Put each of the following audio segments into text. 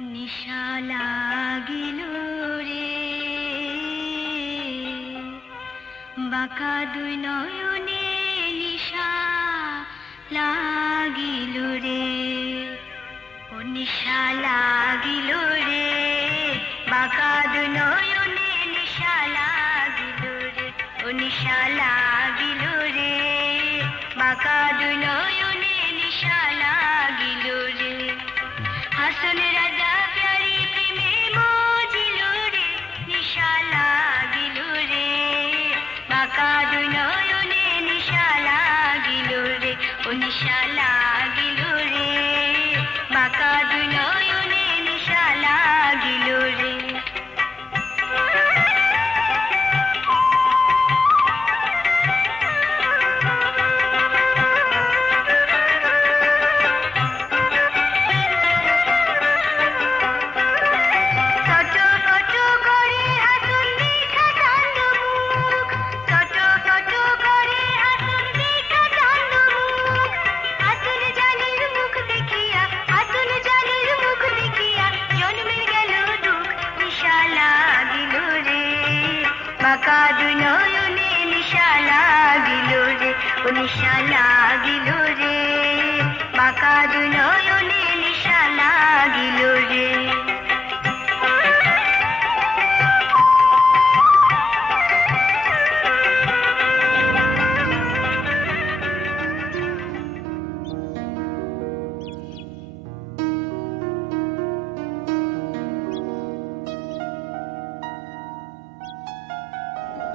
নিশা লাগিল রে বাঁকা দুই নয়নে নিশা লাগিল রে ও নিশা লাগিল রে বাঁকা দুই নয়নে নিশা লাগিল রে ও নিশা লাগিল রে বাঁকা দুই নয়নে নিশা লাগিল রে হাসন রাজা প্যারি প্রেমে মজিল রে নিশা লাগিল রে বাঁকা দুই নয়নে নিশা লাগিল রে ও নিশা লাগিল রে বাঁকা দুই নয়নে নিশা লাগিল রে বাঁকা দুই নয়নে নিশা লাগিল রে ও নিশা লাগিল রে বাঁকা দুই নয়নে নিশা লাগিল রে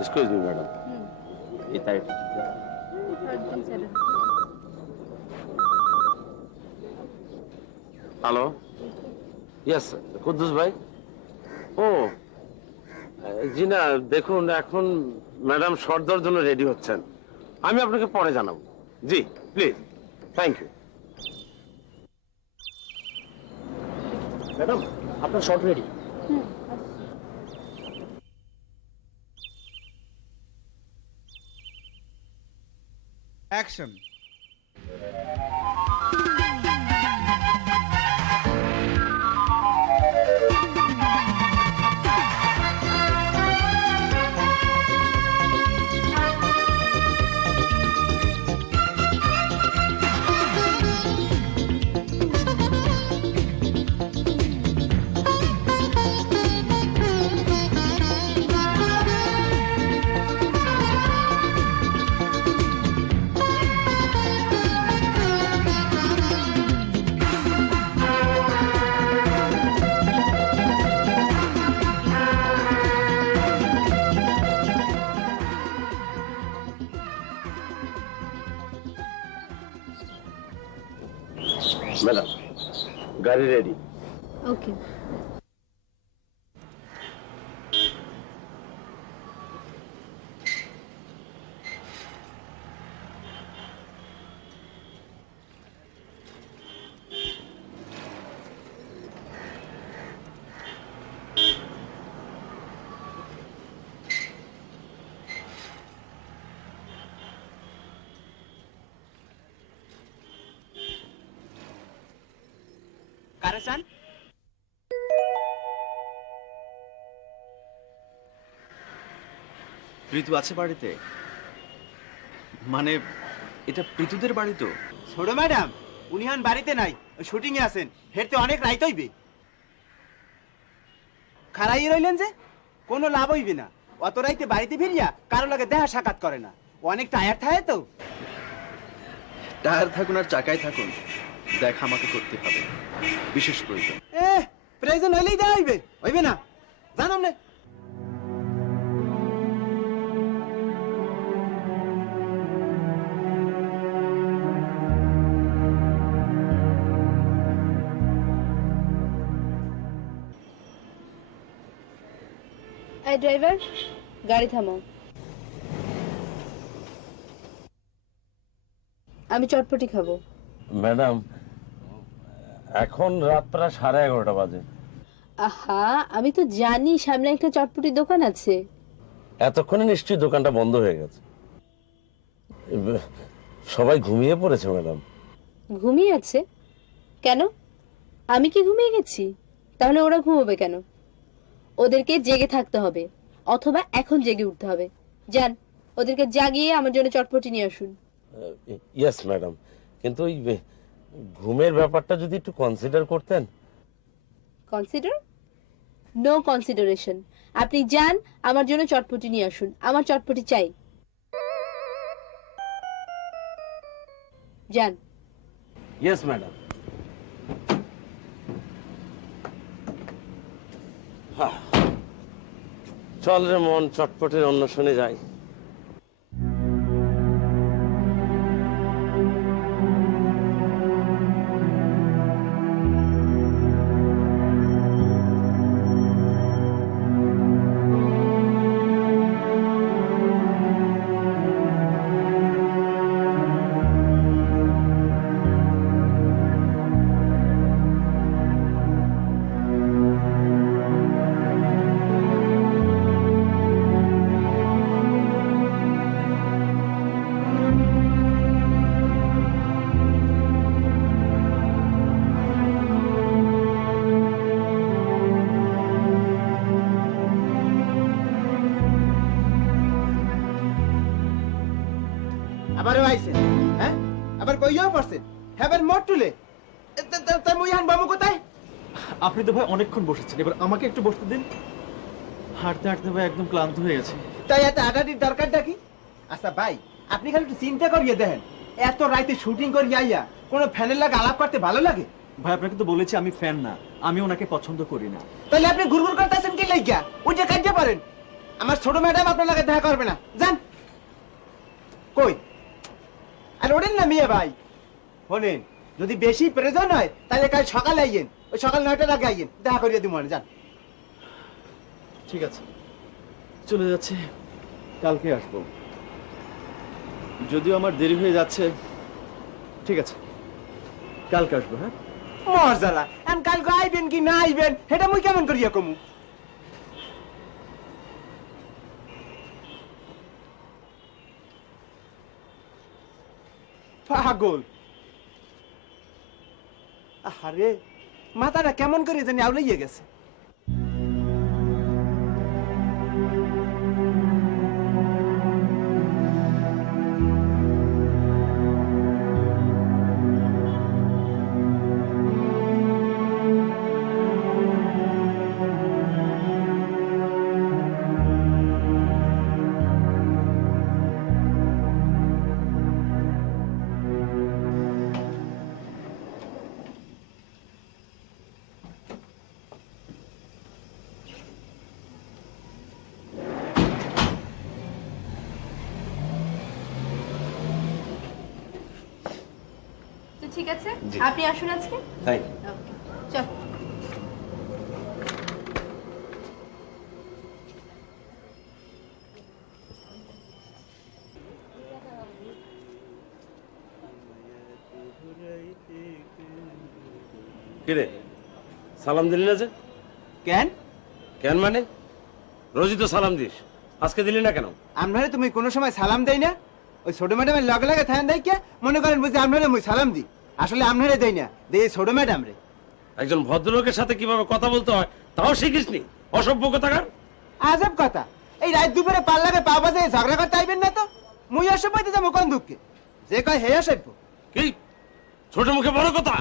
Excuse me, madam. Hello, yes Kuddus ভাই। ও জি না, দেখুন এখন ম্যাডাম শর্টদের জন্য রেডি হচ্ছেন, আমি আপনাকে পরে জানাবো। জি প্লিজ, থ্যাংক ইউ। ম্যাডাম আপনার শর্ট রেডি। Action. ম্যাডাম গাড়ি রেডি। ওকে। কারেসান প্রীতু আছে বাড়িতে? মানে এটা প্রীতুদের বাড়ি তো? ছোট ম্যাডাম উনি হন বাড়িতে নাই, শুটিং এ আছেন, হেরতে অনেক রাইত হইবে। খারাই রইলেন যে কোনো লাভ হইবে না, অত রাইতে বাড়িতে ফিরিয়া কারো লাগে দেখা সাক্ষাৎ করে না, অনেক টায়ার থাকে তো। টায়ার থাকুন আর চাকায় থাকুন, দেখা আমাকে করতে হবে, বিশেষ প্রয়োজন। প্রয়োজন হইলেই দেওয়া হইবে, হইবে না জানাম না। এই ড্রাইভার, গাড়ি থামাও। আমি চটপটি খাবো। ম্যাডাম এখন রাত প্রায় 11:30 বাজে। আহা, আমি তো জানি সামনে একটা চটপটির দোকান আছে। এতক্ষণে নিশ্চয়ই দোকানটা বন্ধ হয়ে গেছে, সবাই ঘুমিয়ে পড়েছে ম্যাডাম। ঘুমিয়ে আছে? কেন, আমি কি ঘুমিয়ে গেছি? তাহলে ওরা ঘুমোবে কেন? ওদেরকে জেগে থাকতে হবে, অথবা এখন জেগে উঠতে হবে। যান, ওদেরকে জাগিয়ে আমার জন্য চটপটি নিয়ে আসুন। ইয়েস ম্যাডাম, কিন্তু ওই ঘুমের ব্যাপারটা যদি একটু কনসিডার করতেন। কনসিডার? No consideration. আপনি যান, আমার জন্য চটপটি নিয়ে আসুন। আমার চটপটি চাই। যান। Yes madam. চল রে মন, চটপটের অন্বেষণে যাই। আবারও আইছেন? হ্যাঁ, আবার কইয়াও পড়ছেন? হ্যাঁ, মোট তুলে তার মুই হান বামু কোথায়? আপনি তো ভাই অনেকক্ষণ বসেছেন, এবার আমাকে একটু বসতে দিন। হাঁটতে হাঁটতে ভাই একদম ক্লান্ত হয়ে গেছে। তাই এত আডাডির দরকারটা কি? আচ্ছা ভাই, আপনি খালি একটু চিন্তা করিয়ে দেখেন, এত রাইতে শুটিং করিয়ে আইয়া কোনো ফ্যানের লাগে আলাপ করতে ভালো লাগে? ভাই আপনাকে তো বলেছি আমি ফ্যান না, আমি ওনাকে পছন্দ করি না। তাহলে আপনি ঘুরঘুর করতেছেন কি লাইগা? ওইটা কাটতে পারেন। আমার ছোট ম্যাডাম আপনার লাগে দেখা করবে না, যান। কই আর ওঠেন না মিয়া ভাই। শোনেন, যদি বেশি প্রয়োজন হয় তাহলে কাল সকালে আইয়েন, ওই সকাল 9টার আগে আইয়েন, দেখা করিয়ে দিব। যান। ঠিক আছে, চলে যাচ্ছে, কালকে আসবো। যদিও আমার দেরি হয়ে যাচ্ছে, ঠিক আছে কালকে আসবো। হ্যাঁ, মজালা এখন কালকে আইবেন কি না আইবেন সেটা মুই কেমন করিয়া কমু? পাগল। আরে মাথাটা কেমন করে জানি আউলাইয়া গেছে। ঠিক আছে, জি। আপনি আসুন আজকে। তাই চল। কিরে, সালাম দিলি না যে? কেন? কেন মানে? রোজই তো সালাম দিস, আজকে দিলি না কেন? আপনারে তুমি কোনো সময় সালাম দেই না? ওই ছোট ম্যাডামের লগে লগে থাকেন দেয় কে মনে করেন বুঝি আপনারে মুই সালাম দিই। আসলে আপনারে দেই না, দেই ছোট ম্যাডাম রে। একজন ভদ্রলোকের সাথে কিভাবে কথা বলতে হয় তাও শিখিসনি? অসভ্য কথাকার। আজব কথা, এই রাত দুপুরে পাল্লাকে পা বাজে ঝগড়া করতে আইবেন না তো? মুই অসভ্য হইতে যাবো কোন দুঃখে? যে কয় হে অসভ্য। কি ছোট মুখে বড় কথা?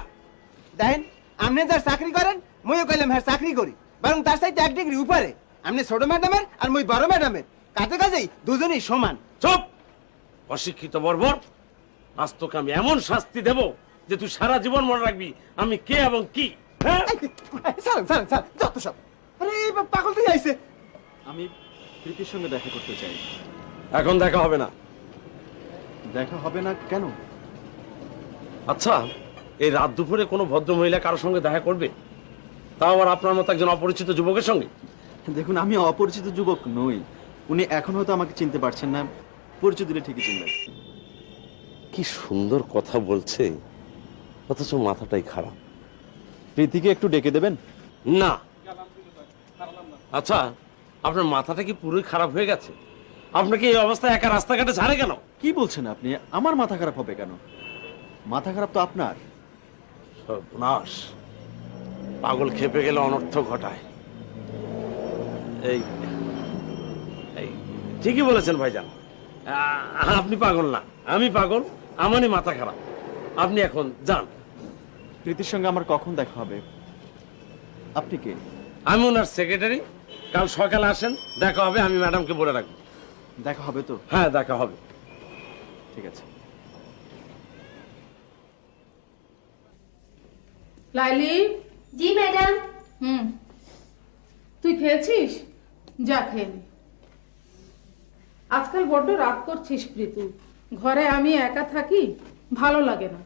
দেখেন, আপনি যার চাকরি করেন মুইও কইলাম হ্যাঁ চাকরি করি, বরং তার সাথে 1 ডিগ্রি উপরে। আপনি ছোট ম্যাডামের আর মুই বড় ম্যাডামের, কাজে কাজেই দুজনই সমান। চুপ, অশিক্ষিত বর্বর। আজ তোকে আমি এমন শাস্তি দেব যে তুই সারা জীবন মনে রাখবি আমি কে এবং কি। হ্যাঁ, সালাম সালাম সালাম, যত সব। আরে এই পাগল তুই আইছে। আমি প্রীতির সঙ্গে দেখা করতে চাই। এখন দেখা হবে না। দেখা হবে না কেন? আচ্ছা, এই রাত দুপুরে কোনো ভদ্র মহিলা কারোর সঙ্গে দেখা করবে? তাও আবার আপনার মতো একজন অপরিচিত যুবকের সঙ্গে? দেখুন, আমি অপরিচিত যুবক নই। উনি এখন হয়তো আমাকে চিনতে পারছেন না, পরিচয় দিলে ঠিকই চিনবেন। কি সুন্দর কথা বলছে, অথচ মাথাটাই খারাপ। প্রীতিকে একটু ডেকে দেবেন? না। আচ্ছা, আপনার মাথাটা কি পুরোই খারাপ হয়ে গেছে? আপনাকে এই অবস্থায় একা রাস্তাঘাটে ছাড়ে কেন? কি বলছেন আপনি? আমার মাথা খারাপ হবে কেন? মাথা খারাপ তো আপনার। সর্বনাশ। পাগল খেপে গেলে অনর্থ ঘটায়। এই এই ঠিকই বলেছেন ভাইজান, আপনি পাগল না, আমি পাগল, আমারই মাথা খারাপ। আপনি এখন যান। প্রীতির সঙ্গে আমার কখন দেখা হবে? আপনি কে? আমি ওনার সেক্রেটারি। কাল সকালে আসেন, দেখা হবে। আমি ম্যাডামকে বলে রাখবো। দেখা হবে তো? হ্যাঁ, দেখা হবে। ঠিক আছে। লাইলি, জি ম্যাডাম। তুই খেয়েছিস? যা খেয়ে নে। আজকাল বড্ড রাগ করছিস প্রীতু। ঘরে আমি একা থাকি, ভালো লাগে না।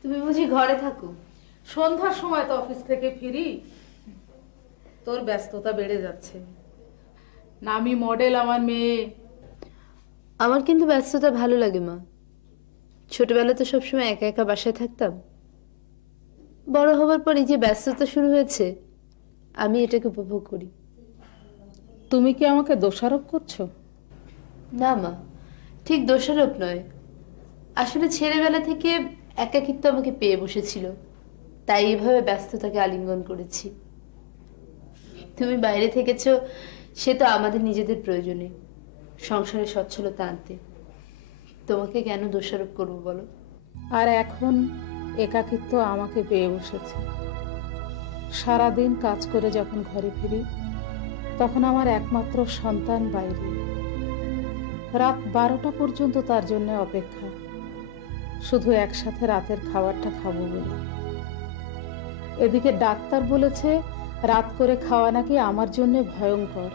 তুমি বুঝি ঘরে থাকো? সন্ধ্যার সময় তো অফিস থেকে ফিরি। তোর ব্যস্ততা বেড়ে যাচ্ছে। নামি মডেল আমার মেয়ে। আমার কিন্তু ব্যস্ততা ভালো লাগে মা। ছোটবেলা তো সবসময় একা একা বাসায় থাকতাম। বড় হবার পর এই যে ব্যস্ততা শুরু হয়েছে, আমি এটাকে উপভোগ করি। তুমি কি আমাকে দোষারোপ করছো? না মা, ঠিক দোষারোপ নয়। আসলে ছেলেবেলা থেকে একাকিত্ব আমাকে পেয়ে বসেছিল, তাই এভাবে ব্যস্ততাকে আলিঙ্গন করেছি। তুমি বাইরে থেকেছো, সে তো আমাদের নিজেদের প্রয়োজনে, সংসারে সচ্ছলতা আনতে। তোমাকে কেন দোষারোপ করবো বলো? আর এখন একাকিত্ব আমাকে পেয়ে বসেছে। সারাদিন কাজ করে যখন ঘরে ফিরি, তখন আমার একমাত্র সন্তান বাইরে। রাত 12টা পর্যন্ত তার জন্য অপেক্ষা, শুধু একসাথে রাতের খাবারটা খাবো বলে। এদিকে ডাক্তার বলেছে রাত করে খাওয়া নাকি আমার জন্য ভয়ঙ্কর।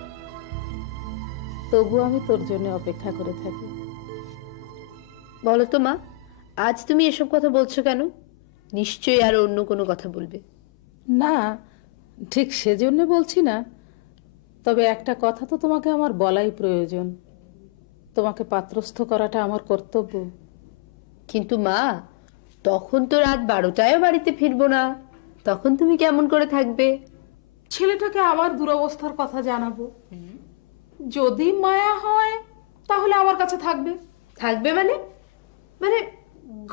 তবু আমি তোর জন্য অপেক্ষা করে থাকি। বলো তো মা, আজ তুমি এসব কথা বলছো কেন? নিশ্চয়ই আরো অন্য কোনো কথা বলবে। না, ঠিক সেজন্য বলছি না। তবে একটা কথা তো তোমাকে আমার বলাই প্রয়োজন। তোমাকে পাত্রস্থ করাটা আমার কর্তব্য। কিন্তু মা, তখন তো রাত 12টায়ও বাড়িতে ফিরবো না, তখন তুমি কেমন করে থাকবে? ছেলেটাকে আবার দুরবস্থার কথা জানাবো। যদি মায়া হয় তাহলে আমার কাছে থাকবে। থাকবে মানে? মানে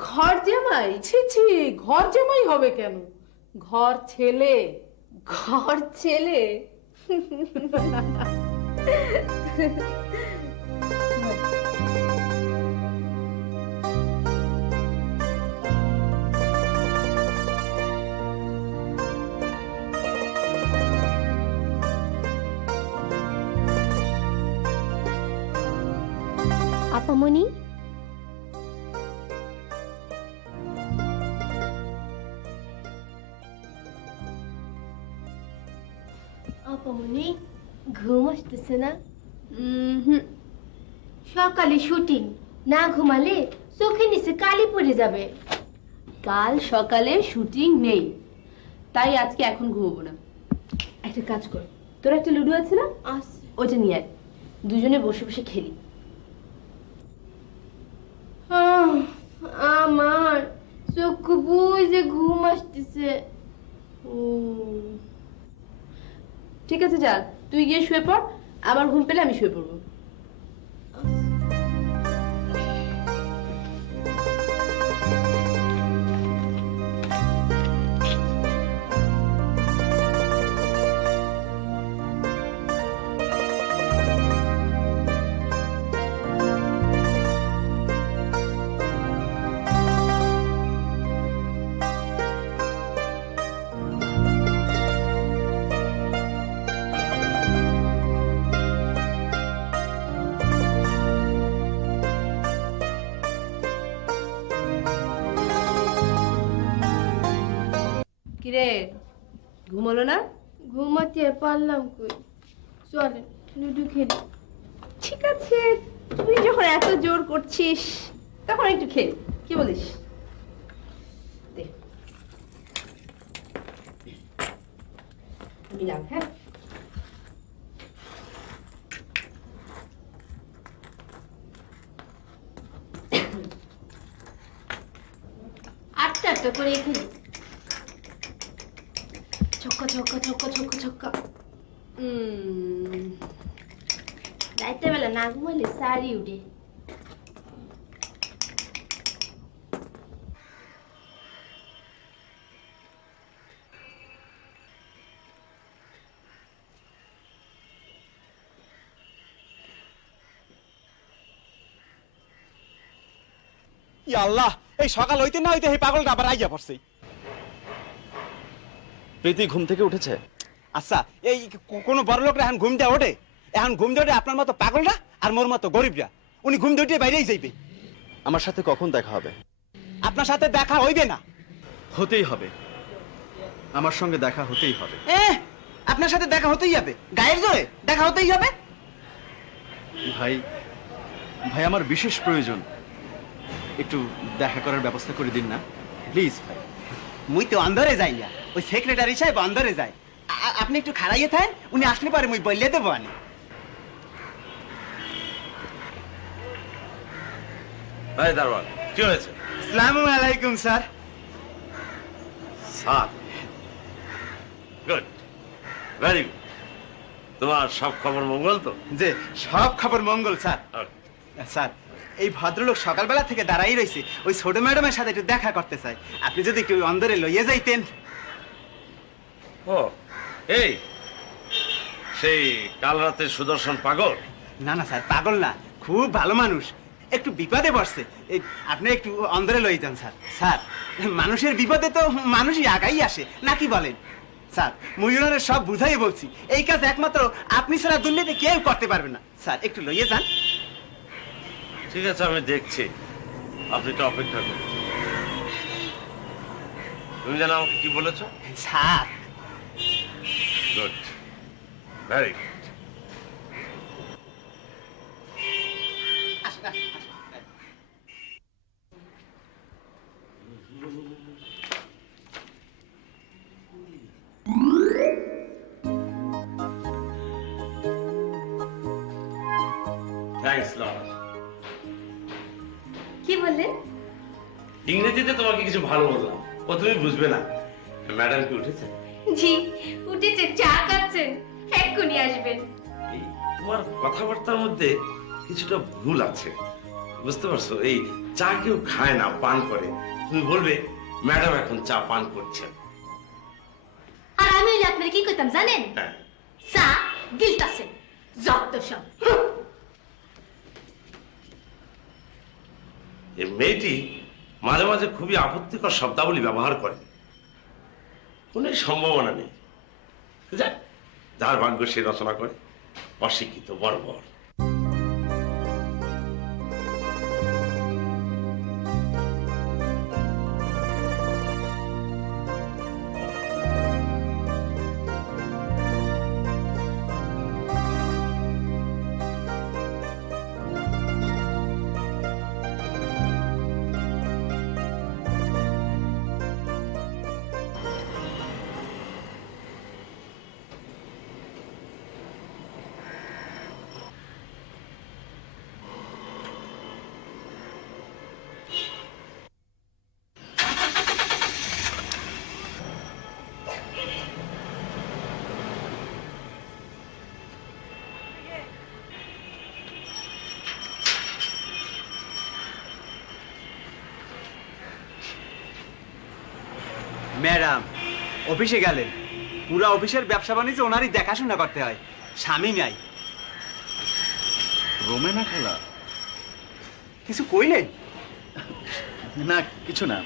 ঘর জামাই? ছি ছি, ঘর জামাই হবে কেন? ঘর ছেলে। ঘর ছেলে? আপামনি, আপামনি ঘুম আসতেছে না? সকালে শুটিং, না ঘুমালে চোখে নিচে কালি পড়ে যাবে। কাল সকালে শুটিং নেই, তাই আজকে এখন ঘুমবো না। একটা কাজ কর, তোর একটা লুডো আছে না, ওইটা নিয়ে আয়, দুজনে বসে বসে খেলি। আমার চোখ বুঝে ঘুম আসতেছে। ঠিক আছে, যা তুই গিয়ে শুয়ে পড়, আবার ঘুম পেলে আমি শুয়ে পড়বো। কিরে, ঘুমোলো না? ঘুমাতে পারলাম কই। চলে লুডো খেলি। ঠিক আছে, তুই যখন এত জোর করছিস তখন একটু খেলি, কি বলিস? দে, নিলাম। হ্যাঁ, আটটা আটটা করে খেলি। ছক্কা ছক্কা ছক্কা ছক্কা ছক্কা। রাইতে বেলা না ঘুমালে সারি উঠে। ই আল্লাহ, এই সকাল হইতে না হইতে এই পাগলটা আবার আইয়া পড়ছে। প্রীতি ঘুম থেকে উঠেছে? আচ্ছা, এই কোনো বড় লোকরা এখন ঘুম দেওয়া ওঠে? এখন ঘুম দেওয়া আপনার মতো পাগলরা আর মোর মতো গরিবরা। উনি ঘুম দিয়ে বাইরেই যাইবে। আমার সাথে কখন দেখা হবে? আপনার সাথে দেখা হইবে না। হতেই হবে, আমার সঙ্গে দেখা হতেই হবে। আপনার সাথে দেখা হতেই হবে, গায়ের জোরে দেখা হতেই হবে। ভাই ভাই আমার বিশেষ প্রয়োজন, একটু দেখা করার ব্যবস্থা করে দিন না প্লিজ ভাই। মুই তো অন্ধরে যাই না, ওই সেক্রেটারি সাহেব অন্ধরে যায়। আপনি একটু খাড়াইয়ে থাকেন, উনি আসলে পারে মুই বললে দেবো আনি। এই দারোয়ান, কি হয়েছে? আসসালামু আলাইকুম sir. Sir, good, very good. তোমার সব খবর মঙ্গল তো? যে সব খবর মঙ্গল স্যার। স্যার, এই ভদ্রলোক সকালবেলা থেকে দাঁড়াই রয়েছে, ওই ছোট ম্যাডামের সাথে একটু দেখা করতে চাই। আপনি যদি একটু অন্দরে লইয়ে যাইতেন। ও, এই সেই কাল রাতে সুদর্শন পাগল? না না স্যার, পাগল না, খুব ভালো মানুষ। একটু বিপদে পড়ছে, এই আপনি একটু অন্দরে লইয়ে যান স্যার। স্যার, মানুষের বিপদে তো মানুষই আগাই আসে, নাকি বলেন? স্যার, ময়ূরের সব বুঝাই বলছি, এই কাজ একমাত্র আপনি ছাড়া দুনিয়াতে কেউ করতে পারবে না। স্যার, একটু লইয়ে যান। ঠিক আছে, আমি দেখছি, আপনি একটু অপেক্ষা করুন। তুমি জানো আমাকে কি বলেছো? Sir, good, very good. Thanks Lord. কি বললেন? ইংরেজিতে তোমাকে কিছু ভালো বললাম, ও তুমি বুঝবে না। ম্যাডাম কি উঠেছে? জি উঠেছে, চা খাচ্ছেন, এক্ষুনি আসবেন। এই তোমার কথাবার্তার মধ্যে কিছুটা ভুল আছে, বুঝতে পারছো? এই চা কেউ খায় না, পান করে। তুমি বলবে ম্যাডাম এখন চা পান করছেন। আর আমি হইলে আপনার কি করতাম জানেন? হ্যাঁ, চা গিলতাছেন, যত সব। এই মেয়েটি মাঝে মাঝে খুবই আপত্তিকর শব্দাবলী ব্যবহার করে, কোনো সম্ভাবনা নেই। যাক, যার ভাগ্য সে রচনা করে, অশিক্ষিত বর্বর। ম্যাডাম অফিসে গেলেন, পুরো অফিসের ব্যবসা বাণিজ্য ওনারই দেখাশোনা করতে হয়, স্বামী নাই। রোমেনা খালা? কিছু কইলেন? না, কিছু না।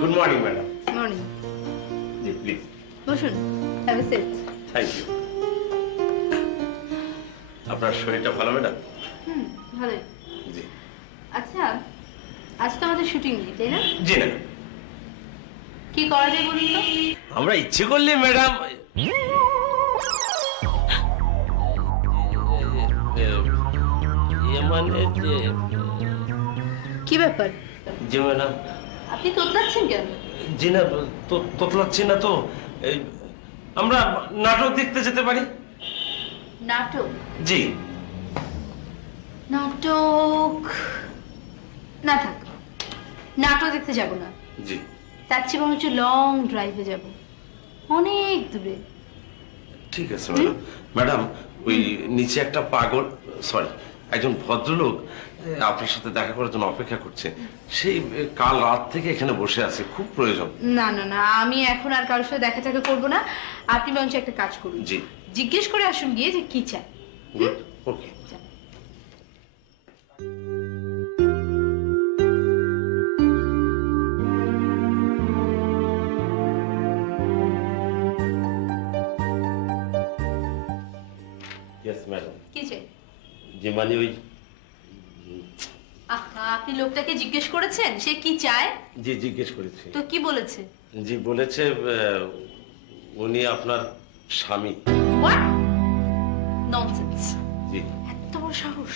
Good morning madam. মর্নিং। জি প্লিজ। বসুন, have a seat. Thank you. আপনার শরীরটা ভালো ম্যাডাম? ভালোই। জি। আচ্ছা, আজ তো আমাদের শুটিং নেই, তাই না? জি না, কি করা যায় বলুন তো? আমরা ইচ্ছে করলে ম্যাডাম মানে যে কি ব্যাপার? জি ম্যাডাম। আপনি তোতলাচ্ছেন কেন? জি না, তোতলাচ্ছি না তো। এই আমরা নাটক দেখতে যেতে পারি। নাটক? জি। নাটক না থাক, নাটক দেখতে যাব না। জি। তার চেয়ে বরঞ্চ লং ড্রাইভে যাব, অনেক দূরে। ঠিক আছে ম্যাডাম। ম্যাডাম, ওই নিচে একটা পাগল, সরি, একজন ভদ্রলোক আপনার সাথে দেখা করার জন্য অপেক্ষা করছে। সেই কাল রাত থেকে এখানে বসে আছে, খুব প্রয়োজন। না না না, আমি এখন আর কারোর সাথে দেখা টাকা করবো না। আপনি বরঞ্চ একটা কাজ করুন, জি। জিজ্ঞেস করে আসুন গিয়ে যে কি চাই। গুড। ওকে। Yes madam. কি চাই? যে মানে ওই আহা, আপনি লোকটাকে জিজ্ঞেস করেছেন সে কি চায়? জি জিজ্ঞেস করেছি। তো কি বলেছে? জি বলেছে উনি আপনার স্বামী। What nonsense! জি। এত বড় সাহস!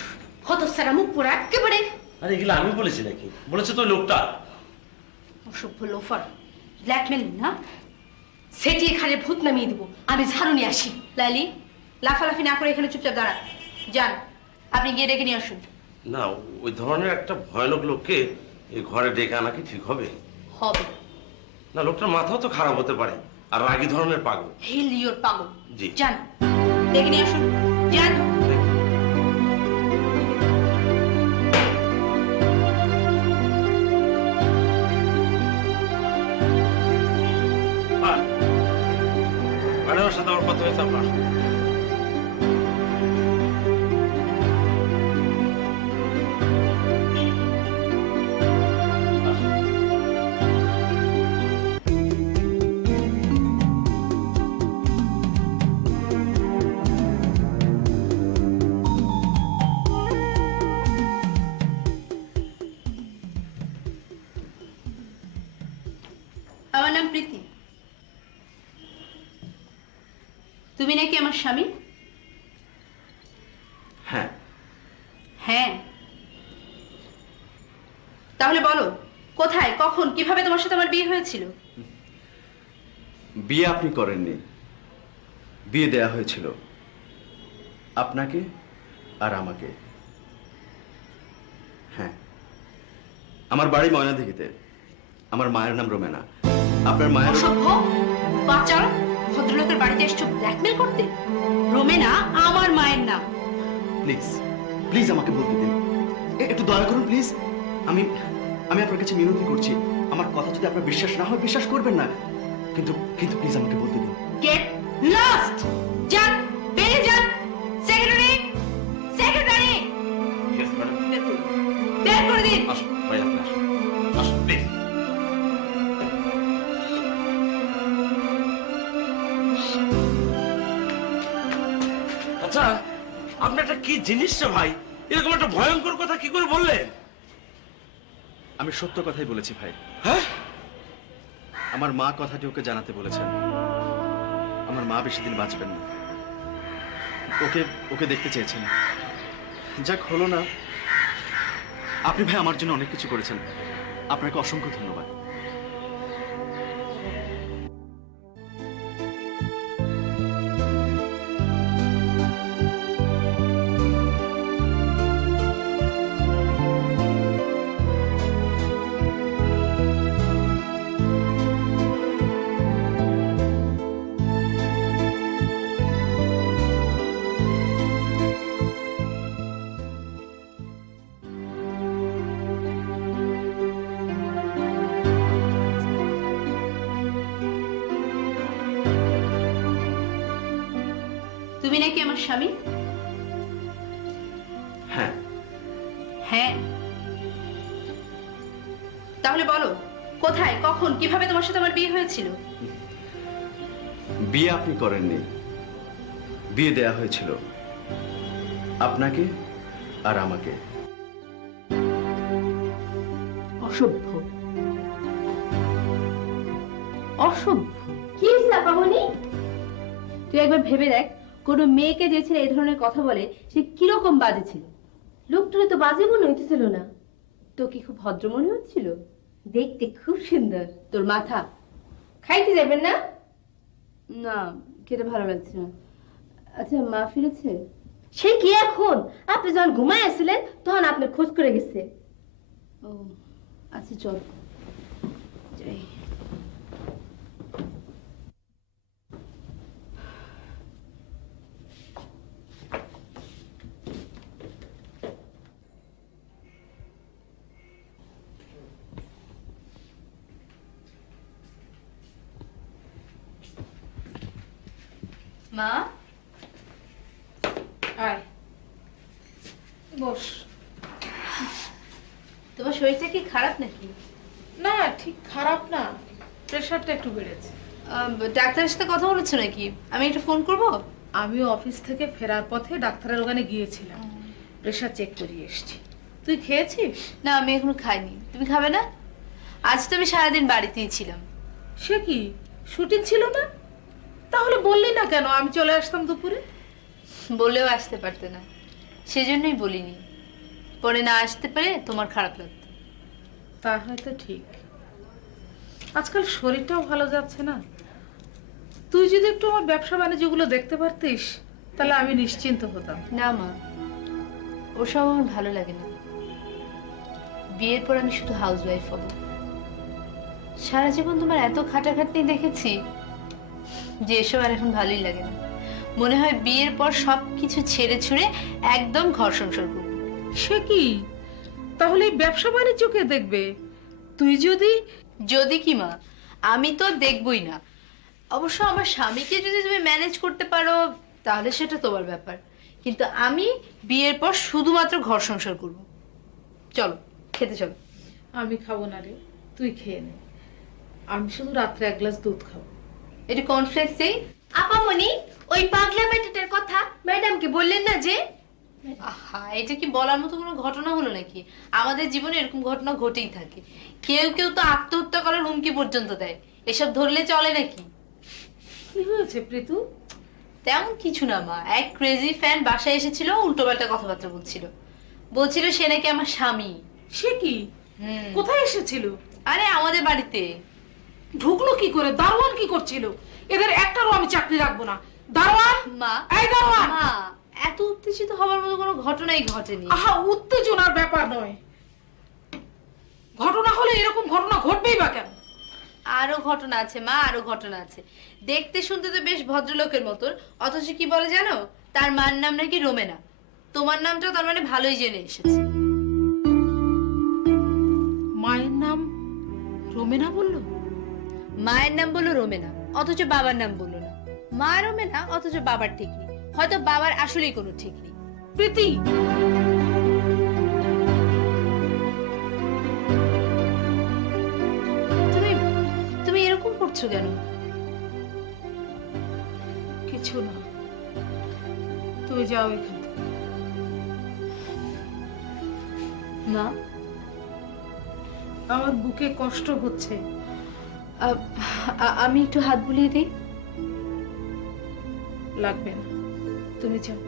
হতচ্ছাড়া মুখ পোড়া একেবারে। আরে এগুলো আমি বলেছি নাকি? বলেছে তো ওই লোকটা। অসভ্য লোফার, ব্ল্যাকমেল না? সেটি এখানে ভূত নামিয়ে দিব। আমি ঝাড়ু নিয়ে আসি। লাইলি, লাফালাফি না করে এখানে চুপচাপ দাঁড়া। যান, আপনি গিয়ে ডেকে নিয়ে আসুন। না, ওই ধরনের একটা ভয়ানক লোককে এই ঘরে ডেকে আনা কি ঠিক হবে? হবে না, লোকটার মাথাও তো খারাপ হতে পারে, আর রাগী ধরনের পাগল। হিল ইওর পাগল। জি। যান, ডেকে নিয়ে আসুন। যান। ম্যাডামের সাথে আমার কথা হয়েছে আপনার? আমার নাম প্রীতি। তুমি নাকি আমার স্বামী? হ্যাঁ। হ্যাঁ, তাহলে বলো কোথায়, কখন, কিভাবে তোমার সাথে আমার বিয়ে হয়েছিল? বিয়ে আপনি করেননি, বিয়ে দেয়া হয়েছিল আপনাকে আর আমাকে। হ্যাঁ, আমার বাড়ি ময়নাদিঘিতে। আমার মায়ের নাম রোমেনা। আপনার মায়ের অসভ্য বাচ্চা, ভদ্রলোকের বাড়িতে এসছো ব্ল্যাকমেল করতে? রোমেনা আমার মায়ের নাম। প্লিজ প্লিজ আমাকে বলতে দিন, একটু দয়া করুন প্লিজ। আমি আমি আপনার কাছে মিনতি করছি, আমার কথা যদি আপনার বিশ্বাস না হয় বিশ্বাস করবেন না, কিন্তু কিন্তু প্লিজ আমাকে বলতে দিন। Get lost! যান, বেরিয়ে যান। Secretary, secretary, yes madam. বের করে দিন। আসুন ভাই, আপনি আসুন, আসুন প্লিজ। আচ্ছা, আপনি একটা কি জিনিসটা ভাই, এরকম একটা ভয়ঙ্কর কথা কি করে বললেন? আমি সত্য কথাই বলেছি ভাই। হ্যাঁ? আমার মা কথাটি ওকে জানাতে বলেছেন। আমার মা বেশি দিন বাঁচবেন না, ওকে ওকে দেখতে চেয়েছেন। যাক, হলো না। আপনি ভাই আমার জন্য অনেক কিছু করেছেন, আপনাকে অসংখ্য ধন্যবাদ। তুমি নাকি আমার স্বামী? হ্যাঁ। হ্যাঁ, তাহলে বলো কোথায়, কখন, কিভাবে তোমার সাথে আমার বিয়ে হয়েছিল? বিয়ে আপনি করেননি, বিয়ে দেয়া হয়েছিল আপনাকে আর আমাকে। অসভ্য, অসভ্য। কি চাপামনি? তুই একবার ভেবে দেখ, কোনো মেয়েকে যে ছেলে এই ধরনের কথা বলে সে কিরকম বাজে ছিল। লোকটারে তো বাজে মনে হইতেছিল না। তো কি খুব ভদ্র মনে হচ্ছিল? দেখতে খুব সুন্দর। তোর মাথা। খাইতে যাবেন না? না, খেতে ভালো লাগছে না। আচ্ছা, মা ফিরেছে? সে কি এখন? আপনি যখন ঘুমায় আসছিলেন তখন আপনার খোঁজ করে গেছে। ও আচ্ছা, চল যাই। মা, আয়। বস। তোমার শরীরটা কি খারাপ নাকি? না, ঠিক খারাপ না, প্রেশারটা একটু বেড়েছে। ডাক্তারের সাথে কথা বলেছো নাকি? আমি একটু ফোন করব। আমি অফিস থেকে ফেরার পথে ডাক্তারের ওখানে গিয়েছিলাম, প্রেশার চেক করিয়ে এসেছি। তুই খেয়েছিস? না, আমি এখনো খাইনি। তুমি খাবে না? আজ তো আমি সারাদিন বাড়িতেই ছিলাম। সে কি, শুটিং ছিল না? তাহলে বললি না কেন, আমি চলে আসতাম দুপুরে। বলেও আসতে পারতে না, সেজন্যই বলিনি। পরে না আসতে পারে তোমার খারাপ লাগতো। তা হয়তো ঠিক। আজকাল শরীরটাও ভালো যাচ্ছে না। তুই যদি একটু আমার ব্যবসা বাণিজ্যগুলো দেখতে পারতিস, তাহলে আমি নিশ্চিন্ত হতাম। না মা, ওসব আমার ভালো লাগে না। বিয়ের পর আমি শুধু হাউসওয়াইফ হব। সারা জীবন তোমার এত খাটাখাটনি দেখেছি যে এসব আর এখন ভালোই লাগে না। মনে হয় বিয়ের পর সবকিছু ছেড়ে ছুড়ে একদম ঘর সংসার করব। সে কি, তাহলে এই ব্যবসা বাণিজ্য কে দেখবে? তুই যদি কি মা, আমি তো দেখবই না। অবশ্য আমার স্বামীকে যদি তুমি ম্যানেজ করতে পারো তাহলে সেটা তোমার ব্যাপার, কিন্তু আমি বিয়ের পর শুধুমাত্র ঘর সংসার করব। চলো খেতে চলো। আমি খাবো না রে, তুই খেয়ে নে। আমি শুধু রাত্রে এক গ্লাস দুধ খাবো। এটা কর্নফ্লেক্স দেই। আপামনি, ওই পাগলা মেয়েটার কথা ম্যাডামকে বললেন না যে? আহা, এটা কি বলার মতো কোনো ঘটনা হলো নাকি? আমাদের জীবনে এরকম ঘটনা ঘটেই থাকে। কেউ কেউ তো আত্মহত্যা করার হুমকি পর্যন্ত দেয়। এসব ধরলে চলে নাকি? কি হয়েছে প্রীতু? তেমন কিছু না মা, এক ক্রেজি ফ্যান বাসায় এসেছিল, উল্টোপাল্টা কথাবার্তা বলছিল সে নাকি আমার স্বামী। সে কি, কোথায় এসেছিল? আরে আমাদের বাড়িতে। ঢুকলো কি করে? দারোয়ান কি করছিল? এদের একটারও আমি চাকরি রাখবো না। দারোয়ান! মা, এই দারোয়ান! মা, এত উত্তেজিত হবার মতো কোনো ঘটনাই ঘটেনি। আহা, উত্তেজনার ব্যাপার নয়। ঘটনা হলে এরকম ঘটনা ঘটবেই বা কেন? আরো ঘটনা আছে মা, আরো ঘটনা আছে। দেখতে শুনতে তো বেশ ভদ্রলোকের মতন, অথচ কি বলে জানো? তার মার নাম নাকি রোমেনা। তোমার নামটাও তার মানে ভালোই জেনে এসেছে। মায়ের নাম রোমেনা বললো? মায়ের নাম বললো রোমেনা, অথচ বাবার নাম বললো না। মা রোমেনা, অথচ বাবার ঠিক নেই। হয়তো বাবার আসলেই কোনো ঠিক নেই। প্রীতি, তুমি তুমি এরকম করছো কেন? কিছু না, তুমি যাও এখান থেকে। মা, আমার বুকে কষ্ট হচ্ছে। আমি একটু হাত বুলিয়ে দিই। লাগবে না, তুমি যাও।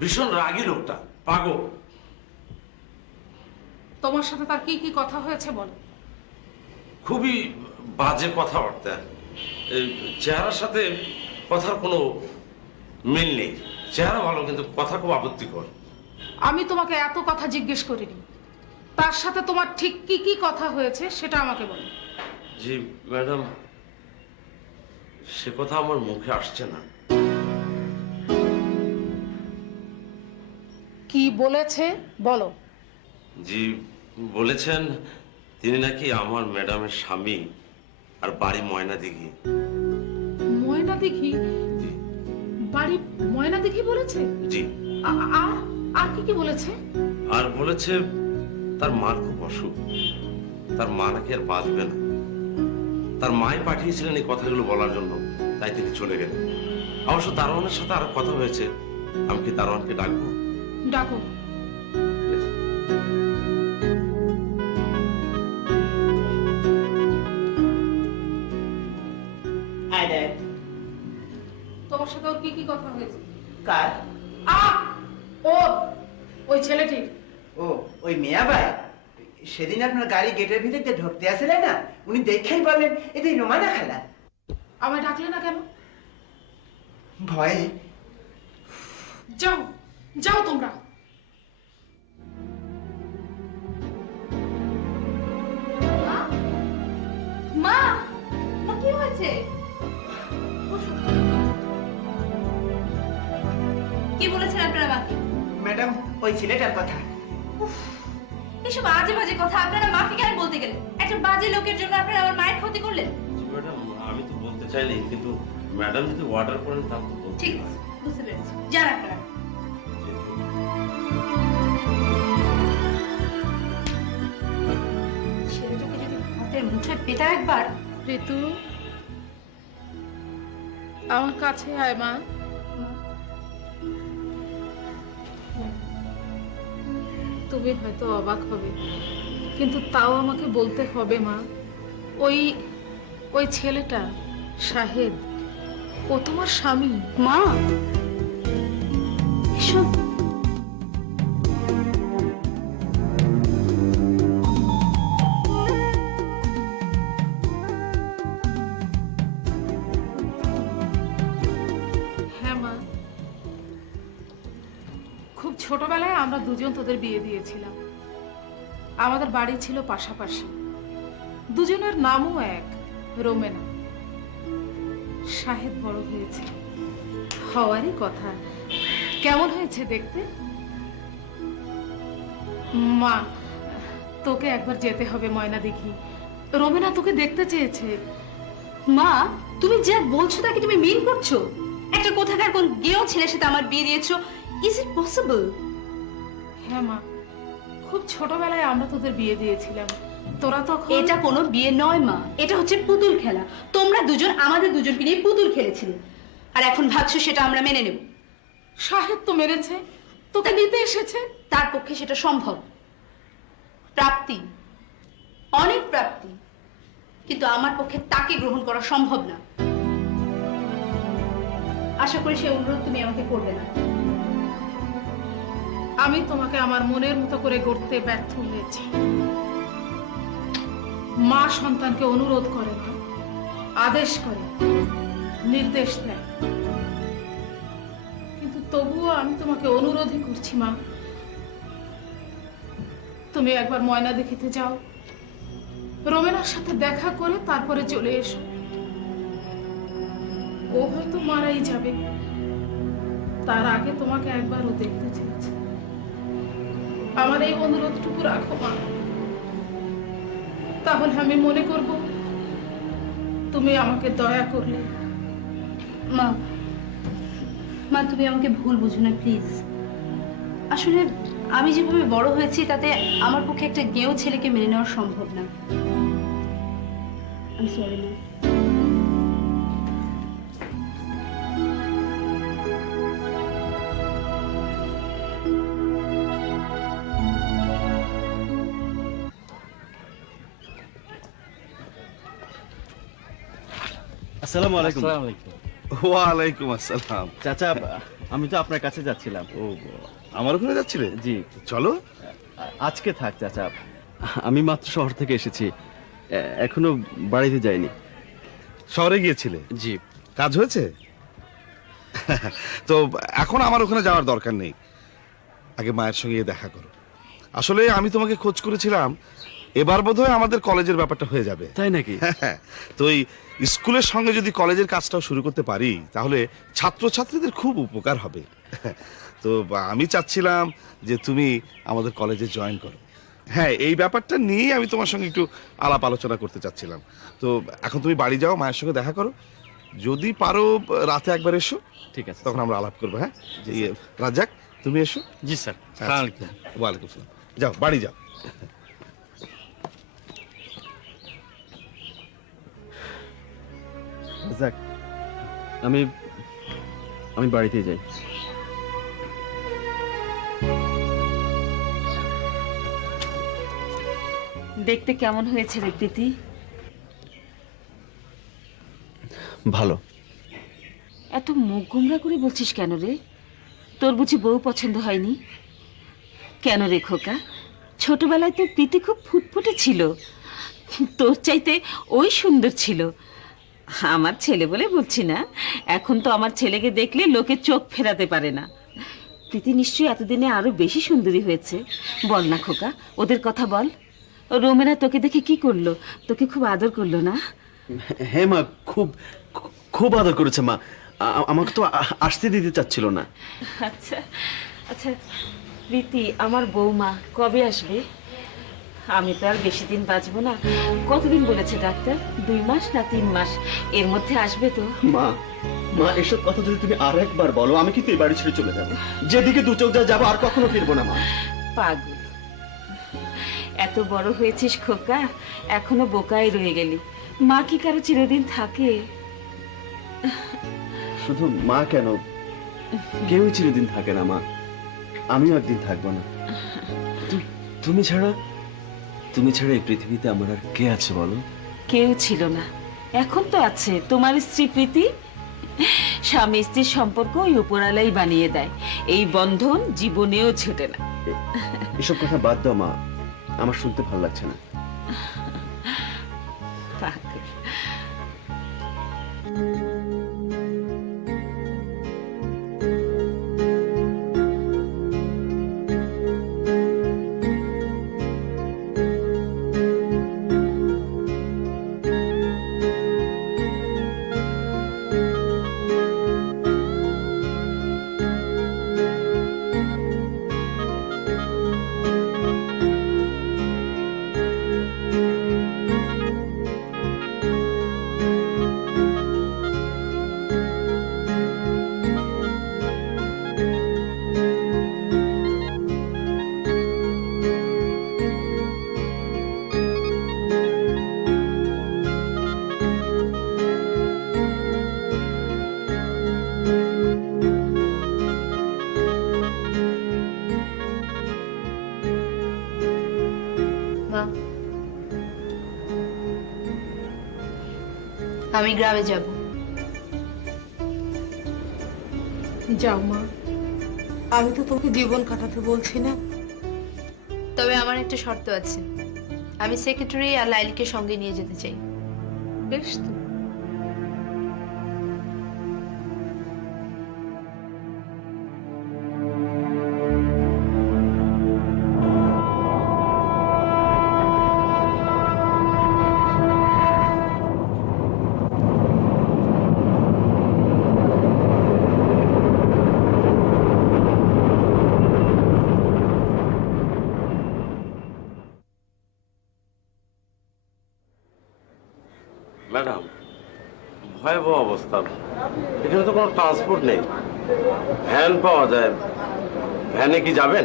ভীষণ রাগী লোকটা, পাগল। তোমার সাথে তার কি কি কথা হয়েছে বলো। খুবই বাজে কথাবার্তা। চেহারার সাথে কথার কোনো মিল নেই। চেহারা ভালো, কিন্তু কথা খুব আপত্তিকর। আমি তোমাকে এত কথা জিজ্ঞেস করিনি। তার সাথে তোমার ঠিক কি কি কথা হয়েছে সেটা আমাকে বলো। জি ম্যাডাম, সে কথা আমার মুখে আসছে না। কি বলেছে বলো। জি বলেছেন তিনি নাকি আমার ম্যাডামের স্বামী, আর বাড়ি ময়নাদিঘি। ময়না দেখি? বাড়ি ময়না দেখি বলেছে? জি। আর আর কি কি বলেছে? আর বলেছে তার মার খুব অসুখ, তার মা নাকি আর বাঁচবে না। তার মাই পাঠিয়েছিলেন এই কথাগুলো বলার জন্য, তাই তিনি চলে গেলেন। অবশ্য দারোয়ানের সাথে আরো কথা হয়েছে, আমি কি দারোয়ানকে ডাকবো? ডাকো। তোমার সাথে ওর কি কি কথা হয়েছে? কার? ও ওই ছেলেটির। ও ওই মিয়া ভাই, সেদিন আপনার গাড়ি গেটের ভিতর দিয়ে ঢুকতে আসলে না, উনি দেখেই বললেন এটাই রোমানা খালা। আমায় ডাকলে না কেন? ভয়ে। যাও যাও তোমরা। মা, মা কি হয়েছে? কি বলেছেন আপনারা মাকে? ম্যাডাম ওই ছেলেটার কথা। এসব আজে বাজে কথা আপনারা মাকে কেন বলতে গেলেন? একটা বাজে লোকের জন্য আপনারা আমার মায়ের ক্ষতি করলেন। ম্যাডাম আমি তো বলতে চাইনি, কিন্তু ম্যাডাম যদি অর্ডার করেন তাহলে তো বলতে ঠিক হয়। আছে, বুঝতে পেরেছি। যান আপনারা। ছেলেটাকে যদি হাতের মুঠোয় পেতার একবার। ঋতু, আমার কাছে আয় মা। তুমি হয়তো অবাক হবে, কিন্তু তাও আমাকে বলতে হবে মা। ওই ওই ছেলেটা শাহেদ, ও তোমার স্বামী। মা, এসব হ্যাঁ মা, খুব ছোটবেলায় আমরা দুজন তোদের বিয়ে দিয়েছিলাম। আমাদের বাড়ি ছিল পাশাপাশি, দুজনের নামও এক, রোমেনা। শাহেদ বড় হয়েছে, হওয়ারই কথা। কেমন হয়েছে দেখতে? মা, তোকে একবার যেতে হবে ময়না দেখি। রোমেনা তোকে দেখতে চেয়েছে। মা, তুমি যা বলছো তা কি তুমি মিন করছো? একটা কোথাকার কোন গেও ছেলের সাথে আমার বিয়ে দিয়েছো? Is it possible? হ্যাঁ মা, খুব ছোটবেলায় আমরা তোদের বিয়ে দিয়েছিলাম। তোরা তখন এটা কোনো বিয়ে নয় মা, এটা হচ্ছে পুতুল খেলা। তোমরা দুজন আমাদের দুজনকে নিয়ে পুতুল খেলেছিলে, আর এখন ভাবছো সেটা আমরা মেনে নেব। শাহেদ তো মেরেছে, তোকে নিতে এসেছে। তার পক্ষে সেটা সম্ভব। প্রাপ্তি, অনেক প্রাপ্তি, কিন্তু আমার পক্ষে তাকে গ্রহণ করা সম্ভব না। আশা করি সেই অনুরোধ তুমি আমাকে করবে না। আমি তোমাকে আমার মনের মতো করে গড়তে ব্যর্থ হয়েছি। মা সন্তানকে অনুরোধ করে না, আদেশ করে, নির্দেশ দেয়। কিন্তু তবুও আমি তোমাকে অনুরোধই করছি মা, তুমি একবার ময়না দেখিতে যাও, রোমেনার সাথে দেখা করে তারপরে চলে এসো। ও হয়তো মারাই যাবে, তার আগে তোমাকে একবার ও দেখতে চেয়েছে। আমার এই অনুরোধটুকু রাখো মা, তাহলে আমি মনে করব তুমি আমাকে দয়া করলে। মা, মা তুমি আমাকে ভুল বুঝো না প্লিজ। আসলে আমি যেভাবে বড় হয়েছি তাতে আমার পক্ষে একটা গেঁয়ো ছেলেকে মেনে নেওয়া সম্ভব না। আমি সরি মা। আসসালামু আলাইকুম। ওয়ালাইকুম আসসালাম। চাচা, আমি তো আপনার কাছে যাচ্ছিলাম। ও, আমার ওখানে যাচ্ছিলে? জি। চলো। আজকে থাক চাচা, আমি মাত্র শহর থেকে এসেছি, এখনো বাড়িতে যাইনি। শহরে গিয়েছিলে? জি। কাজ হয়েছে? তো এখন আমার ওখানে যাওয়ার দরকার নেই, আগে মায়ের সঙ্গে গিয়ে দেখা করো। আসলে আমি তোমাকে খোঁজ করেছিলাম, এবার বোধহয় আমাদের কলেজের ব্যাপারটা হয়ে যাবে। তাই নাকি? তো এই স্কুলের সঙ্গে যদি কলেজের কাজটাও শুরু করতে পারি তাহলে ছাত্রছাত্রীদের খুব উপকার হবে। তো আমি চাচ্ছিলাম যে তুমি আমাদের কলেজে জয়েন করো। হ্যাঁ, এই ব্যাপারটা নিয়েই আমি তোমার সঙ্গে একটু আলাপ আলোচনা করতে চাচ্ছিলাম। তো এখন তুমি বাড়ি যাও, মায়ের সঙ্গে দেখা করো, যদি পারো রাতে একবার এসো, ঠিক আছে তখন আমরা আলাপ করবো। হ্যাঁ, ইয়ে, রাজ্জাক তুমি এসো। জি স্যার। আচ্ছা। ওয়ালাইকুম আসসালাম। যাও বাড়ি যাও। যাক, আমি আমি বাড়িতেই যাই। দেখতে কেমন হয়েছে রে প্রীতি? ভালো। এত মুখ গুমরা করে বলছিস কেন রে? তোর বুঝি বউ পছন্দ হয়নি? কেন রে খোকা, ছোটবেলায় তো প্রীতি খুব ফুটফুটে ছিল, তোর চাইতে ওই সুন্দর ছিল। আমার ছেলে বলে বলছি না, এখন তো আমার ছেলেকে দেখলে লোকে চোখ ফেরাতে পারে না। প্রীতি নিশ্চয়ই এতদিনে আরো বেশি সুন্দরী হয়েছে। বল না খোকা, ওদের কথা বল। রোমেনা তোকে দেখে কি করলো? তোকে খুব আদর করলো না? হ্যাঁ মা, খুব খুব আদর করেছে মা। আমাকে তো আসতে দিতে চাচ্ছিল না। আচ্ছা আচ্ছা, প্রীতি আমার বৌমা কবে আসবে? আমি তো আর বেশি দিন বাঁচবো না। কতদিন বলেছে ডাক্তার? 2 মাস না 3 মাস, এর মধ্যে আসবে তো? মা মা, এসব কথা যদি তুমি আর একবার বলো, আমি কিন্তু এই বাড়ি ছেড়ে চলে যাবো। যেদিকে দু চোখ যা যাবো, আর কখনো ফিরবো না মা। পাগল, এত বড় হয়েছিস খোকা, এখনো বোকাই রয়ে গেলি। মা কি কারো চিরদিন থাকে? শুধু মা কেন, কেউই চিরদিন থাকে না মা। আমিও একদিন থাকবো না। তুমি ছাড়া এই পৃথিবীতে আমার আর কে আছে বলো? কেউ ছিল না, এখন তো আছে তোমার স্ত্রী প্রীতি। স্বামী স্ত্রীর সম্পর্ক ওই উপরালাই বানিয়ে দেয়, এই বন্ধন জীবনেও ছোটে না। এসব কথা বাদ দাও মা, আমার শুনতে ভালো লাগছে না। পাগল। মা, আমি গ্রামে যাব। যাও মা, আমি তো তোকে জীবন কাটাতে বলছি না। তবে আমার একটা শর্ত আছে, আমি সেক্রেটারি আর লাইলিকে সঙ্গে নিয়ে যেতে চাই। বেশ তো। ম্যাডাম, ভয়াবহ অবস্থা। এখানে তো কোনো ট্রান্সপোর্ট নেই। ভ্যান পাওয়া যায়, ভ্যানে কি যাবেন?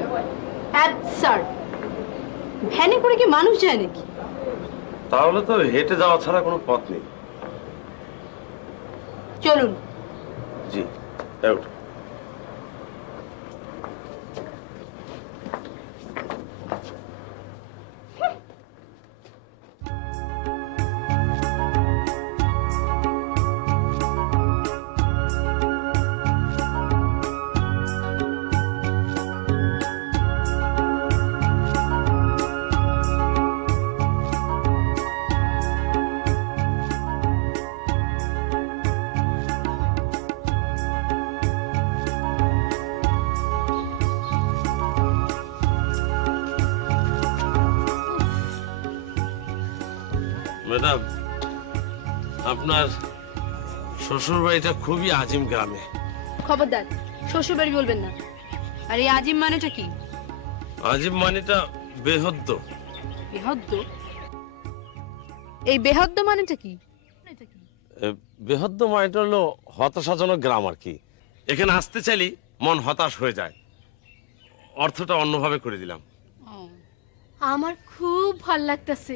স্যার, ভ্যানে করে কি মানুষ যায় নাকি? তাহলে তো হেঁটে যাওয়া ছাড়া কোনো পথ নেই। চলুন। জি, এই উঠুন। ম্যাডাম, আপনার শ্বশুর বাড়িটা খুবই আজিম গ্রামে। খবরদার, শ্বশুর বাড়ি বলবেন না। আর এই আজিম মানেটা কি? আজিম মানেটা বেহদ্দ। বেহদ্দ? এই বেহদ্দ মানেটা কি? বৃহত্তম এটা হলো হতাশাজনক গ্রাম আর কি। এখানে আসতে চাইলে মন হতাশ হয়ে যায়। অর্থটা অন্যভাবে করে দিলাম। আমার খুব ভাল লাগতেছে